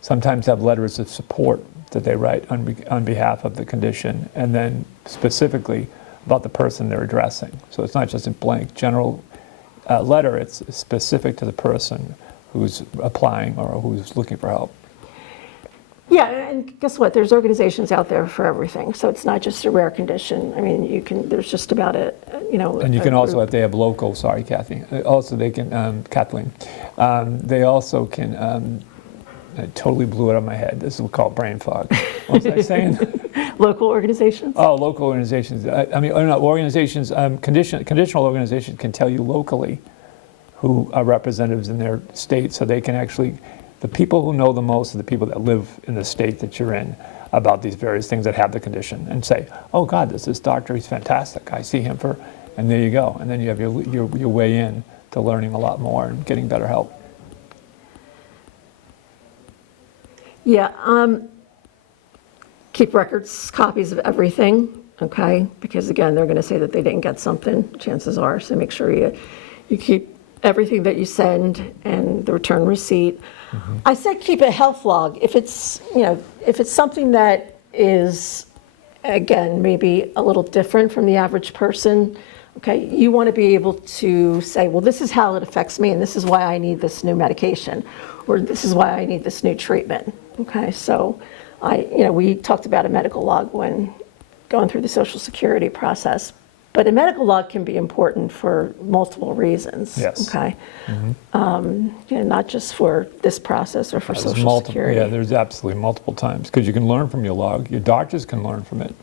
sometimes have letters of support that they write on behalf of the condition, and then specifically about the person they're addressing. So it's not just a blank general letter, it's specific to the person who's applying or who's looking for help. Yeah, and guess what? There's organizations out there for everything, so it's not just a rare condition. I mean, you can, there's just about a, you know. And you a can also, group. if they have local, sorry, Kathy, also they can, Kathleen, they also can, I totally blew it on my head. This is called brain fog. What was I saying? Local organizations? Oh, local organizations. I mean, no, organizations, conditional organizations can tell you locally who are representatives in their state, so they can actually, the people who know the most are the people that live in the state that you're in about these various things that have the condition, and say, oh God, there's this doctor, he's fantastic. I see him for, and there you go. And then you have your way in to learning a lot more and getting better help. Yeah, keep records, copies of everything, okay? Because again, they're gonna say that they didn't get something, chances are, so make sure you keep everything that you send and the return receipt. I said keep a health log. If it's, you know, if it's something that is, again, maybe a little different from the average person, okay, you want to be able to say, well, this is how it affects me, and this is why I need this new medication, or this is why I need this new treatment, okay? So you know, we talked about a medical log when going through the Social Security process, but a medical log can be important for multiple reasons, Yes. okay? You know, not just for this process or for There's Social multiple- Security. Yeah, there's absolutely multiple times, because you can learn from your log. Your doctors can learn from it.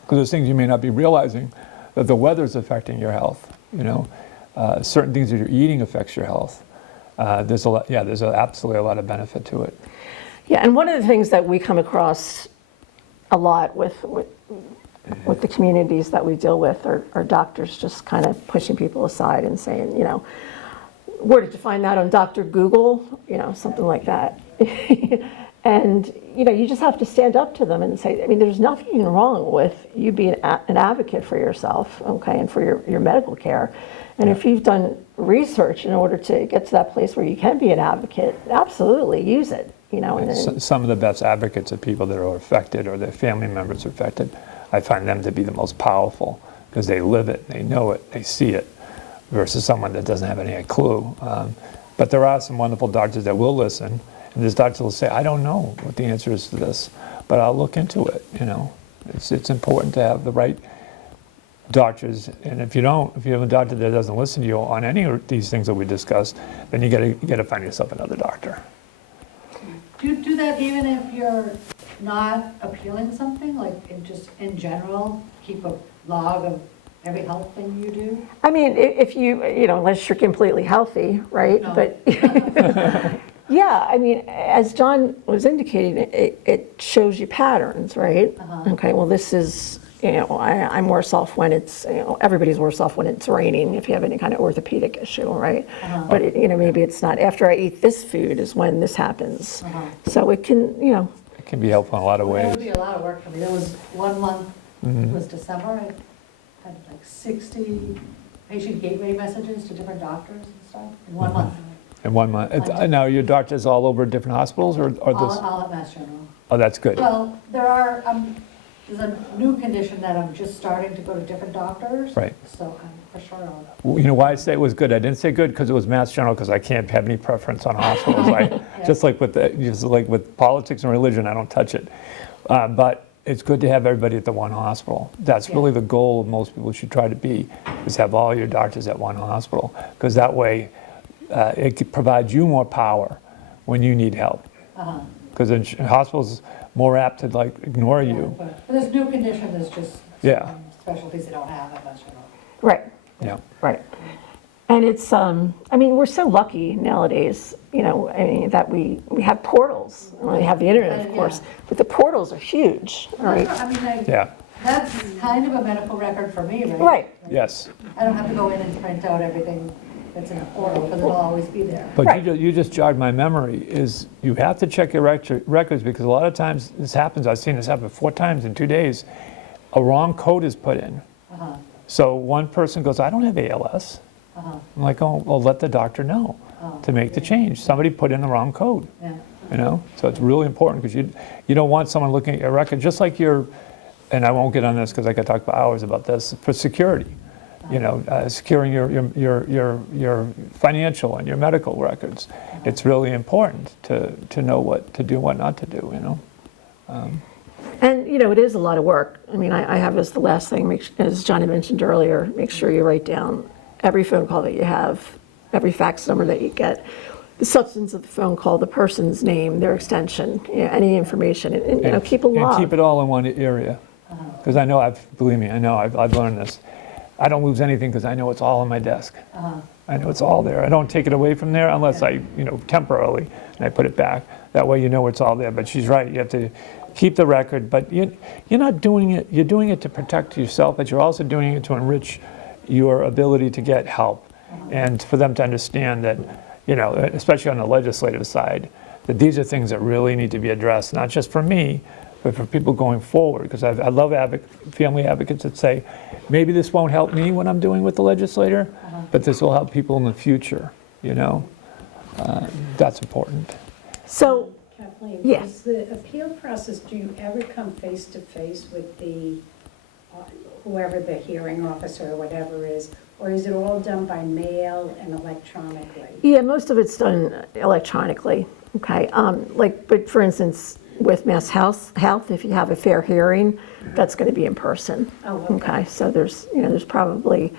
Because there's things you may not be realizing, that the weather's affecting your health, you know. Certain things that you're eating affects your health. There's a lot, yeah, there's absolutely a lot of benefit to it. Yeah, and one of the things that we come across a lot with the communities that we deal with are doctors just kind of pushing people aside and saying, you know, where did you find that on Dr. Google? You know, something like that. And, you know, you just have to stand up to them and say, I mean, there's nothing wrong with you being an advocate for yourself, okay, and for your medical care. And if you've done research in order to get to that place where you can be an advocate, absolutely use it, you know. And then, Some of the best advocates are people that are affected or their family members are affected. I find them to be the most powerful because they live it, they know it, they see it, versus someone that doesn't have any clue. But there are some wonderful doctors that will listen, and this doctor will say, I don't know what the answer is to this, but I'll look into it, you know. It's important to have the right doctors, and if you have a doctor that doesn't listen to you on any of these things that we discussed, then you gotta find yourself another doctor. Do you do that even if you're not appealing something, like just in general, keep a log of every health thing you do? I mean, if you know, unless you're completely healthy, right? No. But yeah, I mean, as John was indicating, it shows you patterns, right? Okay, well, this is, you know, I'm worse off when it's, you know, everybody's worse off when it's raining if you have any kind of orthopedic issue, right? But, you know, maybe it's not after I eat this food is when this happens. So it can, you know. It can be helpful in a lot of That ways. would be a lot of work for me. There was 1 month, it was December, I had like 60 patient gateway messages to different doctors and stuff in 1 month. In 1 month. Now, your doctors all over different hospitals or this? All at Mass General. Oh, that's good. Well, there's a new condition that I'm just starting to go to different doctors. Right. So I'm for sure I'll. Well, you know why I say it was good? I didn't say good because it was Mass General, because I can't have any preference on hospitals. Just like with politics and religion, I don't touch it. But it's good to have everybody at the one hospital. That's really the goal of most people should try to be, is have all your doctors at one hospital, because that way it provides you more power when you need help. Because hospitals more apt to like ignore you. But this new condition is just. Yeah. specialties they don't have that much of. Right, Yeah. right. And it's, I mean, we're so lucky nowadays, you know, I mean, that we have portals. We have the internet, of Yeah. course, but the portals are huge, all right? I mean, like, Yeah, that's kind of a medical record for me, right? Right. yes. I don't have to go in and print out everything that's in a portal, because it'll always be there. But Right. you just jogged my memory, is you have to check your records, because a lot of times this happens, I've seen this happen 4 times in 2 days, a wrong code is put in. Uh-huh, So one person goes, I don't have ALS. uh-huh, I'm like, oh, well, let the doctor know to make the change. Somebody put in the wrong code, yeah. you know? So it's really important, because you don't want someone looking at your record, just like and I won't get on this because I could talk for hours about this, for security. You know, securing your financial and your medical records. It's really important to know what to do, what not to do, you know? And, you know, it is a lot of work. I mean, I have as the last thing, as Johnny mentioned earlier, make sure you write down every phone call that you have, every fax number that you get, the substance of the phone call, the person's name, their extension, you know, any information, and you know, keep a And log. keep it all in one area. Because I know, believe me, I know, I've learned this. I don't lose anything because I know it's all on my desk. I know it's all there. I don't take it away from there unless I, you know, temporarily, and I put it back. That way you know it's all there. But she's right, you have to keep the record, but you're not doing it, you're doing it to protect yourself, but you're also doing it to enrich your ability to get help. And for them to understand that, you know, especially on the legislative side, that these are things that really need to be addressed, not just for me, but for people going forward. Because I love family advocates that say, maybe this won't help me when I'm doing with the legislator, but this will help people in the future, you know? That's important. So, Kathleen, Yeah. is the appeal process, do you ever come face to face with the, whoever the hearing officer or whatever is, or is it all done by mail and electronically? yeah, most of it's done electronically, okay? Like, but for instance, with Mass Health, if you have a fair hearing, that's going to be in person. Oh, okay. Okay, so there's, you know, there's probably,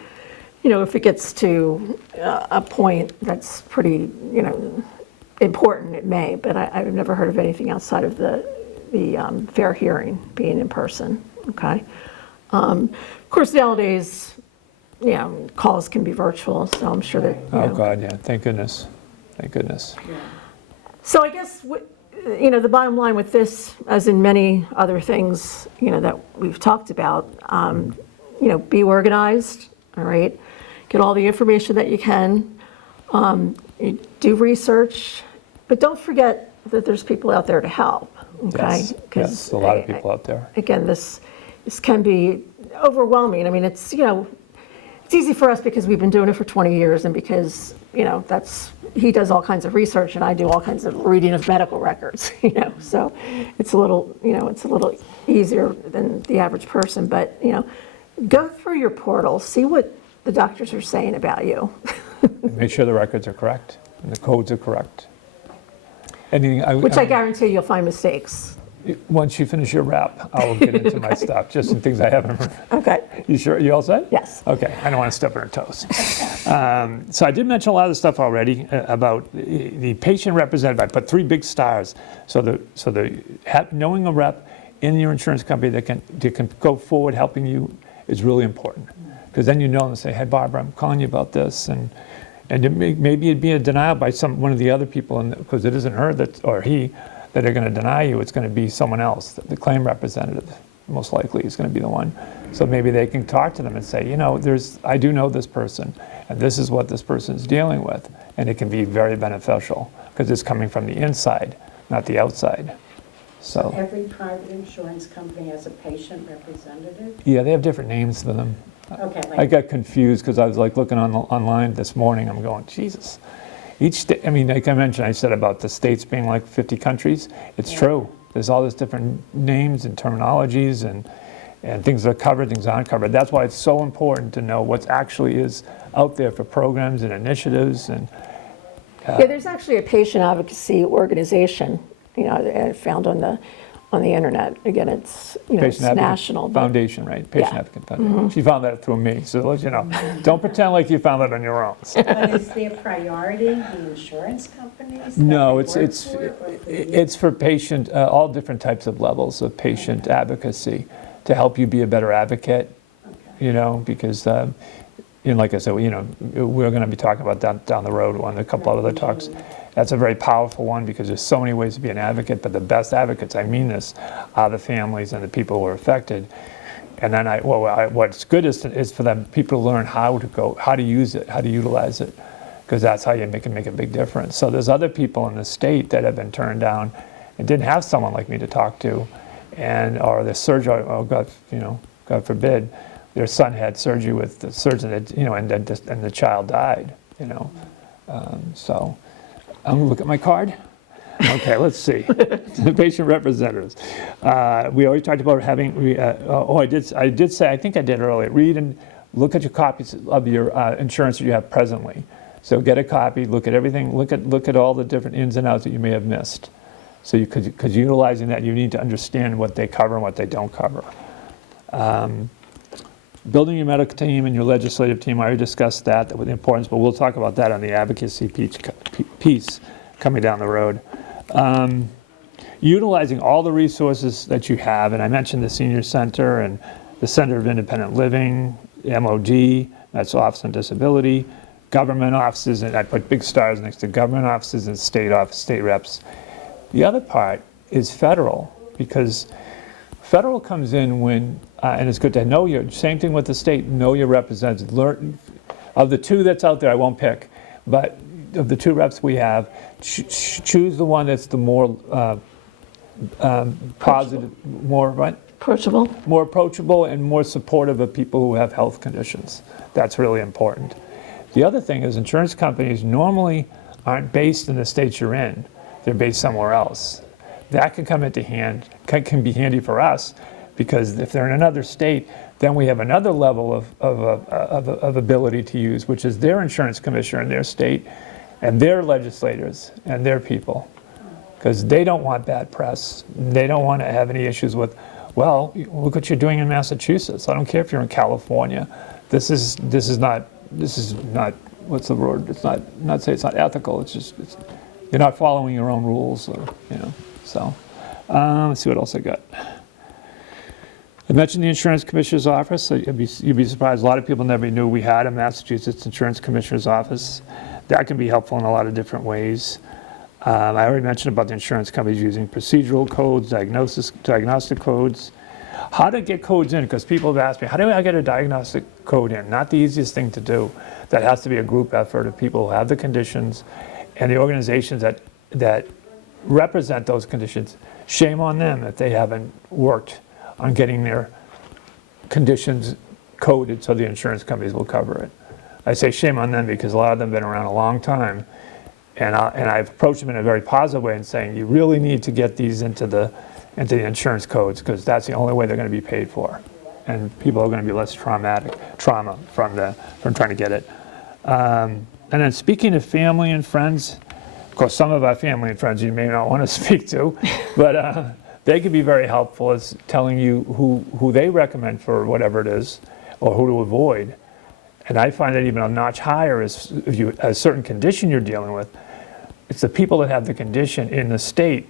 you know, if it gets to a point that's pretty, you know, important, it may, but I've never heard of anything outside of the fair hearing being in person, okay? Of course, nowadays, you know, calls can be virtual, so I'm sure that, you Oh, know. God, yeah, thank goodness. Thank goodness. So I guess, you know, the bottom line with this, as in many other things, you know, that we've talked about, you know, be organized, all right? Get all the information that you can. You do research, but don't forget that there's people out there to help, okay? Yes, 'Cause yes, a lot of people out there. Again, this can be overwhelming. I mean, it's, you know, it's easy for us because we've been doing it for 20 years and because, you know, he does all kinds of research and I do all kinds of reading of medical records, you know, so it's a little, you know, it's a little easier than the average person, but, you know, go through your portal, see what the doctors are saying about you. And make sure the records are correct and the codes are correct. Anything, Which I guarantee you'll find mistakes. Once you finish your wrap, I will get into my stuff, just some things I haven't. Okay, You sure? You all set? yes. Okay, I don't want to step on her toes. So I did mention a lot of the stuff already about the patient representative. I put 3 big stars. So knowing a rep in your insurance company that can go forward helping you is really important. Because then you know and say, hey, Barbara, I'm calling you about this. And maybe it'd be a denial by one of the other people, because it isn't her or he that are going to deny you. It's going to be someone else. The claim representative, most likely, is going to be the one. So maybe they can talk to them and say, you know, I do know this person, and this is what this person's dealing with. And it can be very beneficial, because it's coming from the inside, not the outside. So, Every private insurance company has a patient representative? yeah, they have different names for them. Okay, I like, got confused because I was like looking online this morning. I'm going, Jesus. Each state, I mean, like I mentioned, I said about the states being like 50 countries. It's true. There's all these different names and terminologies and things that are covered, things aren't covered. That's why it's so important to know what actually is out there for programs and initiatives. And Yeah, there's actually a patient advocacy organization, you know, I found on the internet. Again, it's, you know, it's Patient Advocate national. but- Foundation, right? Patient Yeah. Advocate Foundation. She found that through me. So, you know, don't pretend like you found it on your own. but is there priority, the insurance companies? that No, they it's work it's for, or for you? it's for patient, all different types of levels of patient advocacy to help you be a better advocate because, like I said, we're going to be talking about that down the road on a couple of other talks. That's a very powerful one because there's so many ways to be an advocate, but the best advocates, I mean this, are the families and the people who are affected. And then what's good is for them, people to learn how to use it, how to utilize it, because that's how you can make a big difference. So there's other people in the state that have been turned down and didn't have someone like me to talk to, or the surgeon, God forbid, their son had surgery with the surgeon that, and the child died, So I'm gonna look at my card. Okay, let's see. The patient representatives. We already talked about having. I did say. I think I did earlier. Read and look at your copies of your insurance that you have presently. So get a copy. Look at everything. Look at all the different ins and outs that you may have missed. So because utilizing that, you need to understand what they cover and what they don't cover. Building your medical team and your legislative team. I already discussed that with the importance, but we'll talk about that on the advocacy piece coming down the road. Utilizing all the resources that you have, and I mentioned the Senior Center and the Center of Independent Living, MOD, that's Office on Disability, government offices, and I put big stars next to government offices and state reps. The other part is federal, because federal comes in when, and it's good to know same thing with the state, know your representatives. Learn, of the two that's out there, I won't pick, but of the two reps we have, choose the one that's the more positive, more what? Approachable. More approachable and more supportive of people who have health conditions. That's really important. The other thing is insurance companies normally aren't based in the states you're in. They're based somewhere else. That can come into hand, can be handy for us, because if they're in another state, then we have another level of ability to use, which is their insurance commissioner in their state and their legislators and their people, because they don't want bad press. They don't want to have any issues with, well, look what you're doing in Massachusetts. I don't care if you're in California. This is not, what's the word? It's not say it's not ethical. You're not following your own rules, So, let's see what else I got. I mentioned the Insurance Commissioner's Office. So you'd be surprised. A lot of people never knew we had a Massachusetts Insurance Commissioner's Office. That can be helpful in a lot of different ways. I already mentioned about the insurance companies using procedural codes, diagnostic codes. How to get codes in, because people have asked me, how do I get a diagnostic code in? Not the easiest thing to do. That has to be a group effort of people who have the conditions and the organizations that represent those conditions. Shame on them if they haven't worked on getting their conditions coded so the insurance companies will cover it. I say shame on them because a lot of them have been around a long time, and I've approached them in a very positive way and saying you really need to get these into the insurance codes, because that's the only way they're going to be paid for, and people are going to be less trauma from trying to get it. And then speaking of family and friends, of course some of our family and friends you may not want to speak to, but they can be very helpful as telling you who they recommend for whatever it is, or who to avoid. And I find that even a notch higher is if you a certain condition you're dealing with, it's the people that have the condition in the state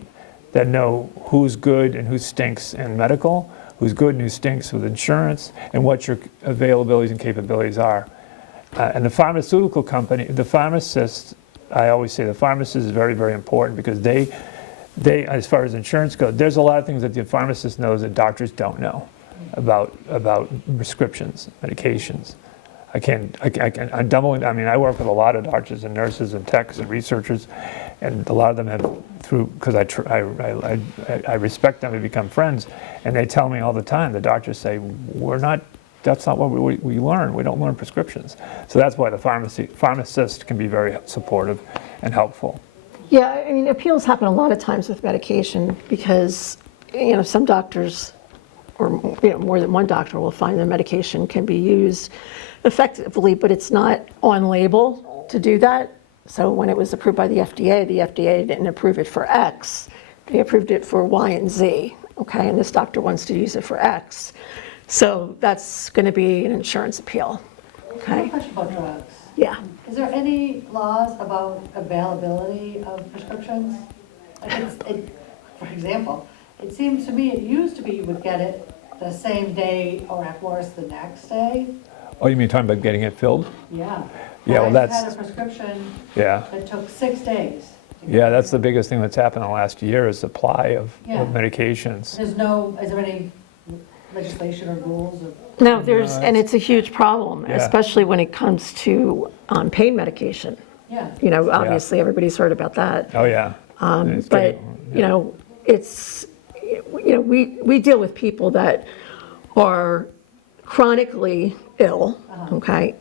that know who's good and who stinks in medical, who's good and who stinks with insurance, and what your availabilities and capabilities are. And the pharmaceutical company, the pharmacist, I always say the pharmacist is very, very important, because they, as far as insurance goes, there's a lot of things that the pharmacist knows that doctors don't know about prescriptions, medications. I'm doubling. I mean, I work with a lot of doctors and nurses and techs and researchers, and a lot of them have, because I respect them and become friends, and they tell me all the time. The doctors say, that's not what we learn. We don't learn prescriptions. So that's why the pharmacist can be very supportive and helpful. Yeah, I mean, appeals happen a lot of times with medication because, some doctors, or more than one doctor will find the medication can be used effectively, but it's not on label to do that. So when it was approved by the FDA didn't approve it for X. They approved it for Y and Z, okay? And this doctor wants to use it for X. So that's going to be an insurance appeal, I have okay? a question about drugs. Yeah. Is there any laws about availability of prescriptions? For example, it seems to me it used to be you would get it the same day or at worst the next day. Oh, you mean talking about getting it filled? Yeah. Yeah, well, I that's- had a prescription Yeah. that took 6 days. to get Yeah, that's the filled. biggest thing that's happened in the last year is supply of Yeah. medications. Is there any legislation or rules of? No, and it's a huge problem, Yeah. especially when it comes to pain medication. Yeah. You know, obviously, everybody's heard about that. Oh, yeah. And it's But, getting- you know, it's, you know, we deal with people that are chronically ill, okay?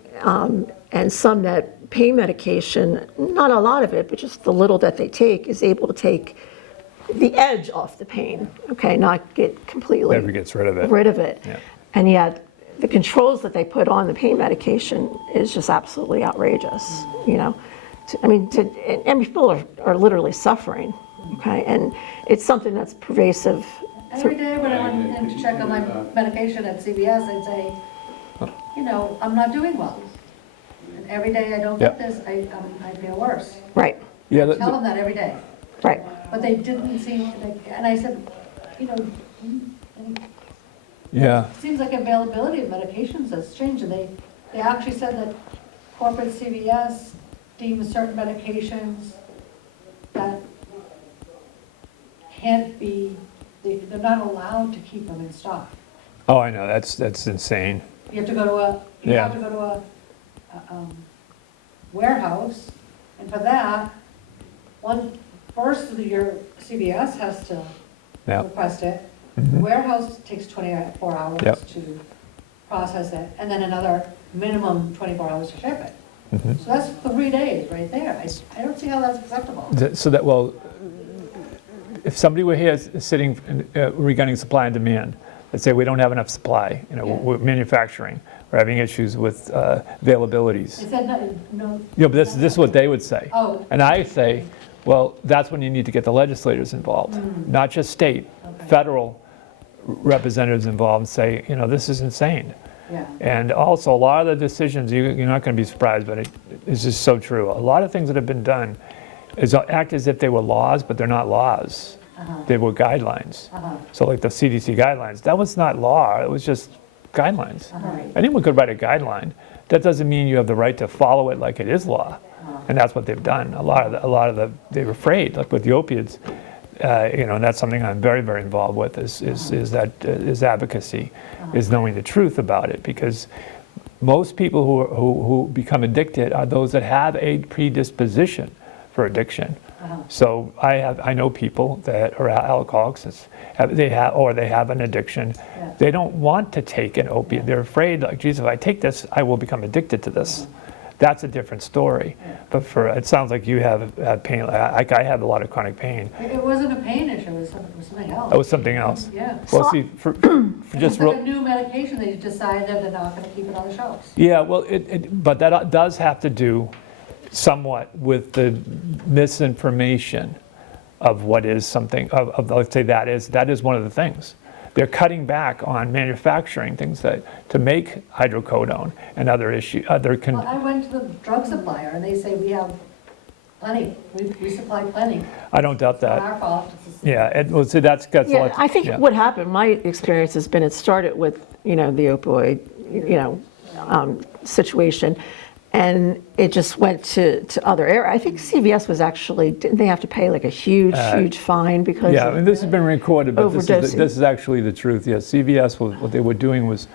And some that pain medication, not a lot of it, but just the little that they take is able to take the edge off the pain, okay? Not get completely Never gets rid of it. rid of it. Yeah. And yet, the controls that they put on the pain medication is just absolutely outrageous, you know? And people are literally suffering, okay? And it's something that's pervasive. Every day when I went in to check on my medication at CVS, I'd say, you know, I'm not doing well. And every day I don't get Yeah. this, I feel worse. Right, Yeah, Tell them that every day. right. But they didn't seem, and I said, you know, yeah. it seems like availability of medications has changed. And they actually said that corporate CVS deems certain medications that can't be, they're not allowed to keep them in stock. Oh, I know, that's insane. You have to go to Yeah. a warehouse, and for that, first your CVS has to Yeah. request it. The warehouse takes 24 hours Yep. to process it, and then another minimum 24 hours to ship it. So that's 3 days right there. I don't see how that's acceptable. So that, well, if somebody were here sitting regarding supply and demand, let's say we don't have enough supply, you know, Yeah. we're manufacturing, we're having issues with availabilities. It said no. You know, but this is what they would say. Oh. And I say, well, that's when you need to get the legislators involved, not just state, Okay. federal representatives involved and say, you know, this is insane. Yeah. And also, a lot of the decisions, you're not going to be surprised, but it's just so true. A lot of things that have been done act as if they were laws, but they're not laws. They were guidelines. So like the CDC guidelines, that was not law, it was just guidelines. Anyone could write a guideline. That doesn't mean you have the right to follow it like it is law. And that's what they've done. They were afraid, like with the opiates, you know, and that's something I'm very, very involved with is advocacy, is knowing the truth about it, because most people who become addicted are those that have a predisposition for addiction. So I know people that are alcoholics, they have an addiction. Yeah. They don't want to take an opiate. They're afraid, like, geez, if I take this, I will become addicted to this. That's a different story. But it sounds like you have pain. I have a lot of chronic pain. It wasn't a pain issue, it was something else. That was something else. Yeah. Well, see, for just It's like real. a new medication, they decided they're not gonna keep it on the shelves. Yeah, well, but that does have to do somewhat with the misinformation of what is something, let's say that is one of the things. They're cutting back on manufacturing things to make hydrocodone and other Well, I went to the drug supplier and they say we have plenty, we supply plenty. I don't doubt It's not that. our fault. Yeah, well, see, that's a Yeah, lot. I think yeah. what happened, my experience has been, it started with, you know, the opioid, you know, situation, and it just went to other areas. I think CVS was actually, didn't they have to pay like a huge fine because Yeah, of- and this has been recorded, but Overdosing. this is actually the truth. Yeah, CVS, what they were doing was,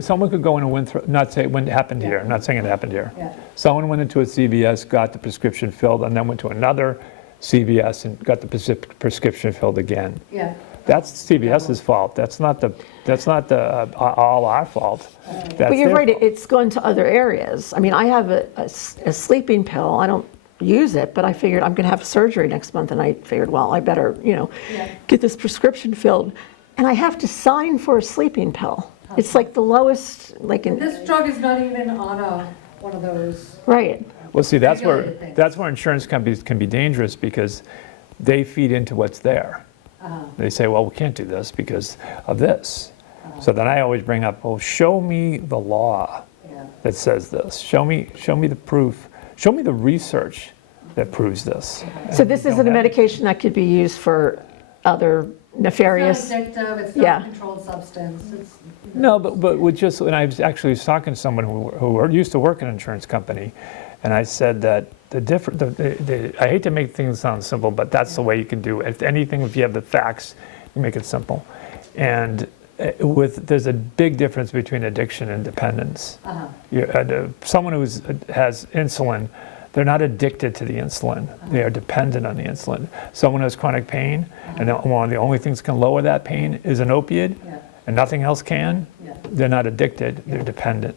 someone could go into Winthrop, not say, when it happened here, I'm not saying it happened here. Yeah. Someone went into a CVS, got the prescription filled, and then went to another CVS and got the prescription filled again. Yeah. That's CVS's fault. That's not all our fault. But you're right, it's gone to other areas. I mean, I have a sleeping pill, I don't use it, but I figured I'm gonna have surgery next month, and I figured, well, I better, you know, Yeah. get this prescription filled, and I have to sign for a sleeping pill. It's like the lowest, like in, This drug is not even on one of those, right, Well, see, that's regulated things. where insurance companies can be dangerous, because they feed into what's there. They say, well, we can't do this because of this. So then I always bring up, well, show me the law yeah. that says this. Show me the proof. Show me the research that proves this. so this isn't a medication that could be used for other nefarious. It's not addictive, it's Yeah. not a controlled substance, it's. No, but with just, and I was actually talking to someone who used to work in an insurance company, and I said that I hate to make things sound simple, but that's the way you can do it. If anything, if you have the facts, you make it simple. And there's a big difference between addiction and dependence. Someone who has insulin, they're not addicted to the insulin. They are dependent on the insulin. Someone who has chronic pain, and one of the only things that can lower that pain is an opiate, and nothing else can, they're not addicted, they're dependent.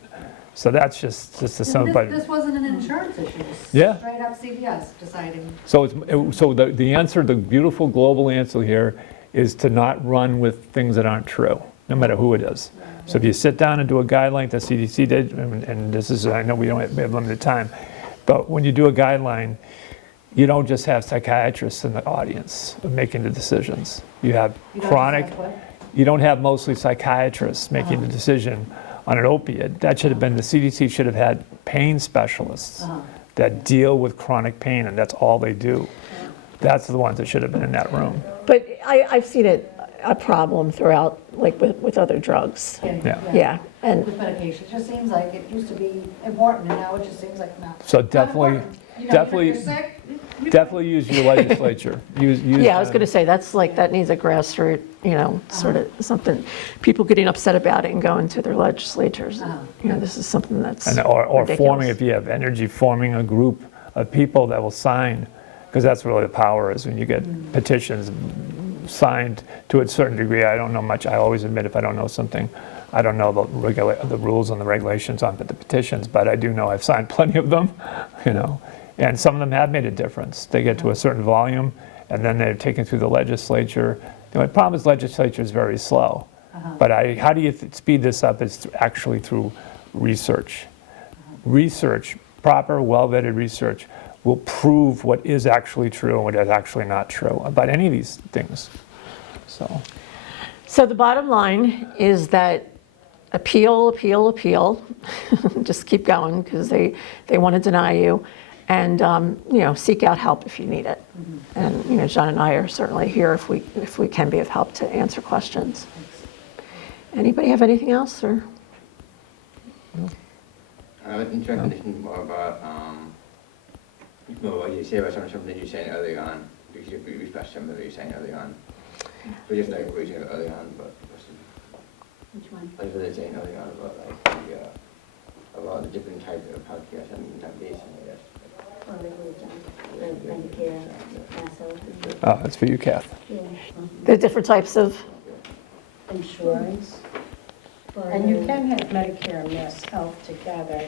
So that's just the simple. This wasn't an insurance issue, this Yeah. straight up CVS deciding. So the answer, the beautiful global answer here is to not run with things that aren't true, no matter who it is. So if you sit down and do a guideline that CDC did, and this is, I know we have limited time, but when you do a guideline, you don't just have psychiatrists in the audience making the decisions. You have chronic, you don't have mostly psychiatrists making the decision on an opiate. That should have been, the CDC should have had pain specialists that deal with chronic pain, and that's all they do. That's the ones that should have been in that room. But I've seen it a problem throughout, like with other drugs. Yeah, and With medication, it just seems like it used to be important, and now it just seems like not. So not definitely, important. You know, definitely, if you're sick, you- definitely use your legislature. yeah, I was going to say, that needs a grassroots, sort of something, people getting upset about it and going to their legislatures. This is something that's Or ridiculous. forming, if you have energy, forming a group of people that will sign, because that's really the power is when you get petitions signed to a certain degree. I don't know much. I always admit if I don't know something, I don't know the rules and the regulations on the petitions, but I do know I've signed plenty of them, and some of them have made a difference. They get to a certain volume, and then they're taken through the legislature. The only problem is legislature is very slow. But how do you speed this up? It's actually through research. Research, proper, well-vetted research, will prove what is actually true and what is actually not true about any of these things. So the bottom line is that appeal, just keep going because they want to deny you, and seek out help if you need it. And John and I are certainly here if we can be of help to answer questions. Anybody have anything else or? I was interested in listening more about what you say about something you said earlier on. Because you refresh some of what you were saying earlier on. So just like what you said earlier on, but Which one? like what you were saying earlier on about the different types of healthcare and foundation, I guess. Oh, the Medicare, Mass Oh, that's for you, Kath. Yeah. There are different types of, Insurance. For And you the- can have Medicare and Mass Health together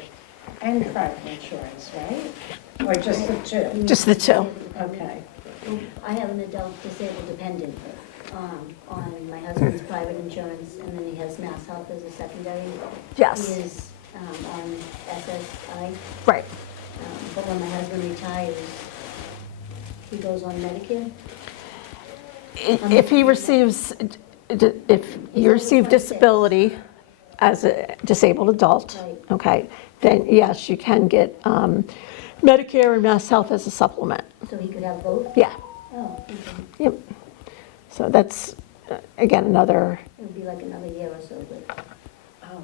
and private insurance, right? Or just the two? just the two. Okay. I have an adult disabled dependent on my husband's private insurance, and then he has Mass Health as a secondary. Yes. He is on SSI, Right. but when my husband retires, he goes on Medicare. If he receives, if you receive disability as a disabled adult, Right. okay, then yes, you can get Medicare and Mass Health as a supplement. So he could have both? Yeah, Oh, okay. yep. So that's, again, another, It would be like another year or so, but. Oh,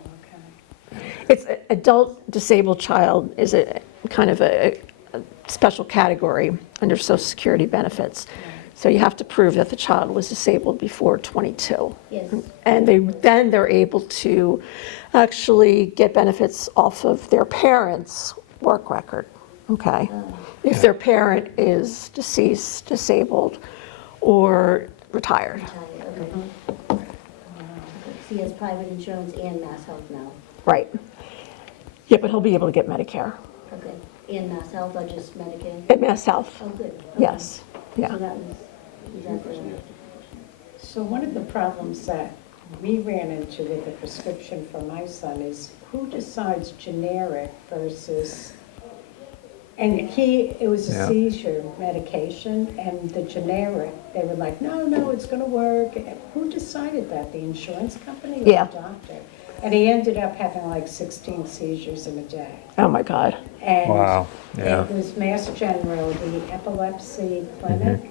okay. it's adult disabled child is a kind of a special category under Social Security benefits. So you have to prove that the child was disabled before 22. Yes. And then they're able to actually get benefits off of their parents' work record, okay? If their parent is deceased, disabled, or retired. Okay. So he has private insurance and Mass Health now. Right. Yeah, but he'll be able to get Medicare Okay. And Mass Health or just Medicare? at Mass Health. Oh, good. Okay. Yes, So yeah. that was exactly. So one of the problems that we ran into with the prescription for my son is who decides generic versus, and it was Yeah. a seizure medication, and the generic, they were like, no, it's gonna work. Who decided that, the insurance company or the Yeah. doctor? And he ended up having like 16 seizures in a day. Oh, my God. And Wow, yeah. it was Mass General, the epilepsy clinic,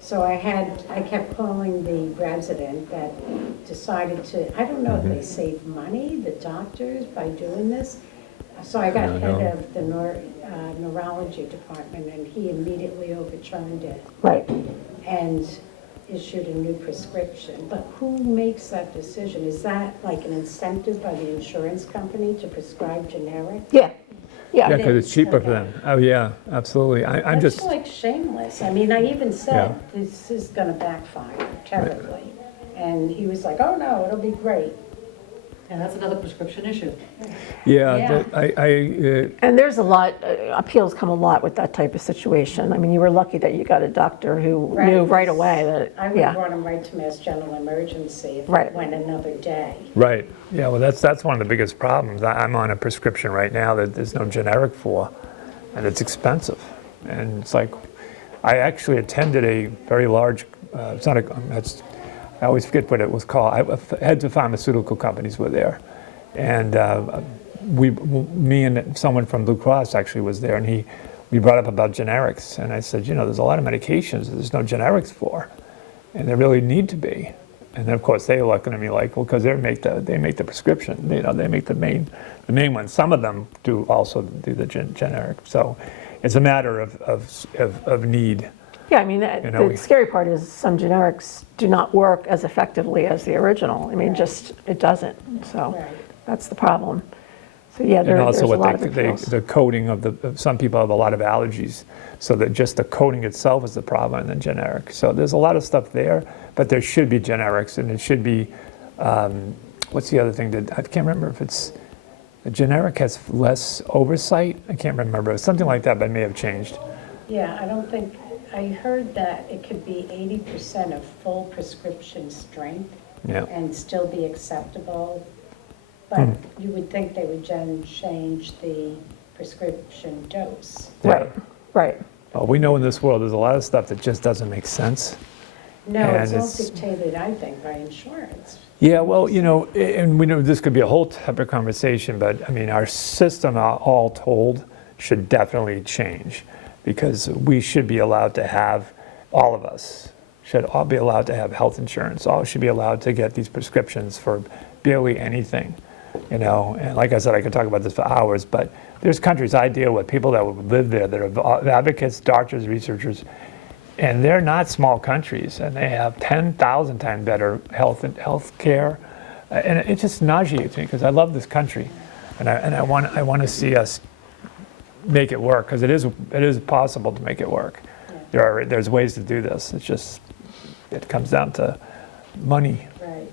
So I kept calling the resident that decided to, I don't know if they save money, the doctors, by doing this. So I got don't head know. of the neurology department, and he immediately overturned it Right. and issued a new prescription. But who makes that decision? Is that like an incentive by the insurance company to prescribe generic? Yeah, Yeah, yeah. because it's cheaper for them. Oh, yeah, absolutely. I'm That's just, like shameless. I mean, I even said, Yeah. this is gonna backfire terribly. And he was like, oh no, it'll be great. And that's another prescription issue. yeah, And there's a lot, appeals come a lot with that type of situation. I mean, you were lucky that you got a doctor who knew right away that, I would have yeah, brought him right to Mass General Emergency if Right. it went another day. right. Yeah, well, that's one of the biggest problems. I'm on a prescription right now that there's no generic for, and it's expensive. And it's like, I actually attended a very large, it's not a, I always forget what it was called. Heads of pharmaceutical companies were there. And me and someone from Blue Cross actually was there, and we brought up about generics. And I said, there's a lot of medications that there's no generics for, and there really need to be. And then, of course, they were looking at me like, well, because they make the prescription, they make the main one. Some of them do also do the generic. So it's a matter of need. yeah, I mean, know, the scary part is some generics do not work as effectively as the original. I mean, just, it doesn't, so Right. that's the problem. So, yeah, And there's also a what lot of appeals. the coating of some people have a lot of allergies, so that just the coating itself is the problem, and then generic. So there's a lot of stuff there, but there should be generics, and it should be, what's the other thing that, I can't remember if it's, the generic has less oversight, I can't remember, something like that, but it may have changed. Yeah, I don't think, I heard that it could be 80% of full prescription strength Yeah. and still be acceptable. But you would think they would change the prescription dose. Right, right. Well, we know in this world, there's a lot of stuff that just doesn't make sense. No, And it's all it's- dictated, I think, by insurance. Yeah, well, and we know this could be a whole separate conversation, but I mean, our system, all told, should definitely change, because we should be allowed to have, all of us should all be allowed to have health insurance. All should be allowed to get these prescriptions for barely anything, And like I said, I could talk about this for hours, but there's countries I deal with, people that would live there, that are advocates, doctors, researchers, and they're not small countries, and they have 10,000 times better health care. And it just nauseates me, because I love this country, and I want to see us make it work, because it is possible to make it work. There's ways to do this. It's just, it comes down to money, Right.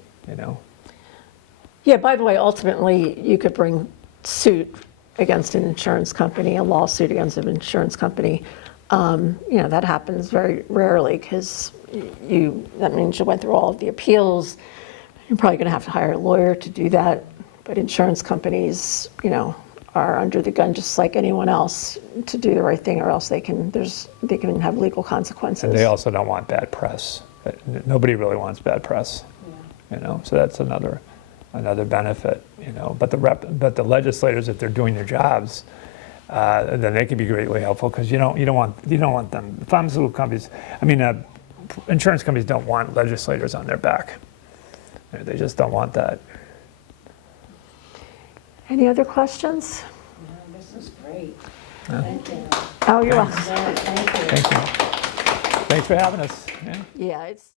Yeah, by the way, ultimately, you could bring suit against an insurance company, a lawsuit against an insurance company. That happens very rarely, because that means you went through all of the appeals. You're probably going to have to hire a lawyer to do that. But insurance companies, are under the gun just like anyone else to do the right thing, or else they can have legal consequences. and they also don't want bad press. Nobody really wants bad press, So that's another benefit, But the legislators, if they're doing their jobs, then they can be greatly helpful, because you don't want them. Pharmaceutical companies, insurance companies don't want legislators on their back. They just don't want that. Any other questions? No, this is great. Yeah. Thank you. Oh, you're welcome. Yeah, thank you. Thank you. Thanks for having us. Yeah. Yeah, it's.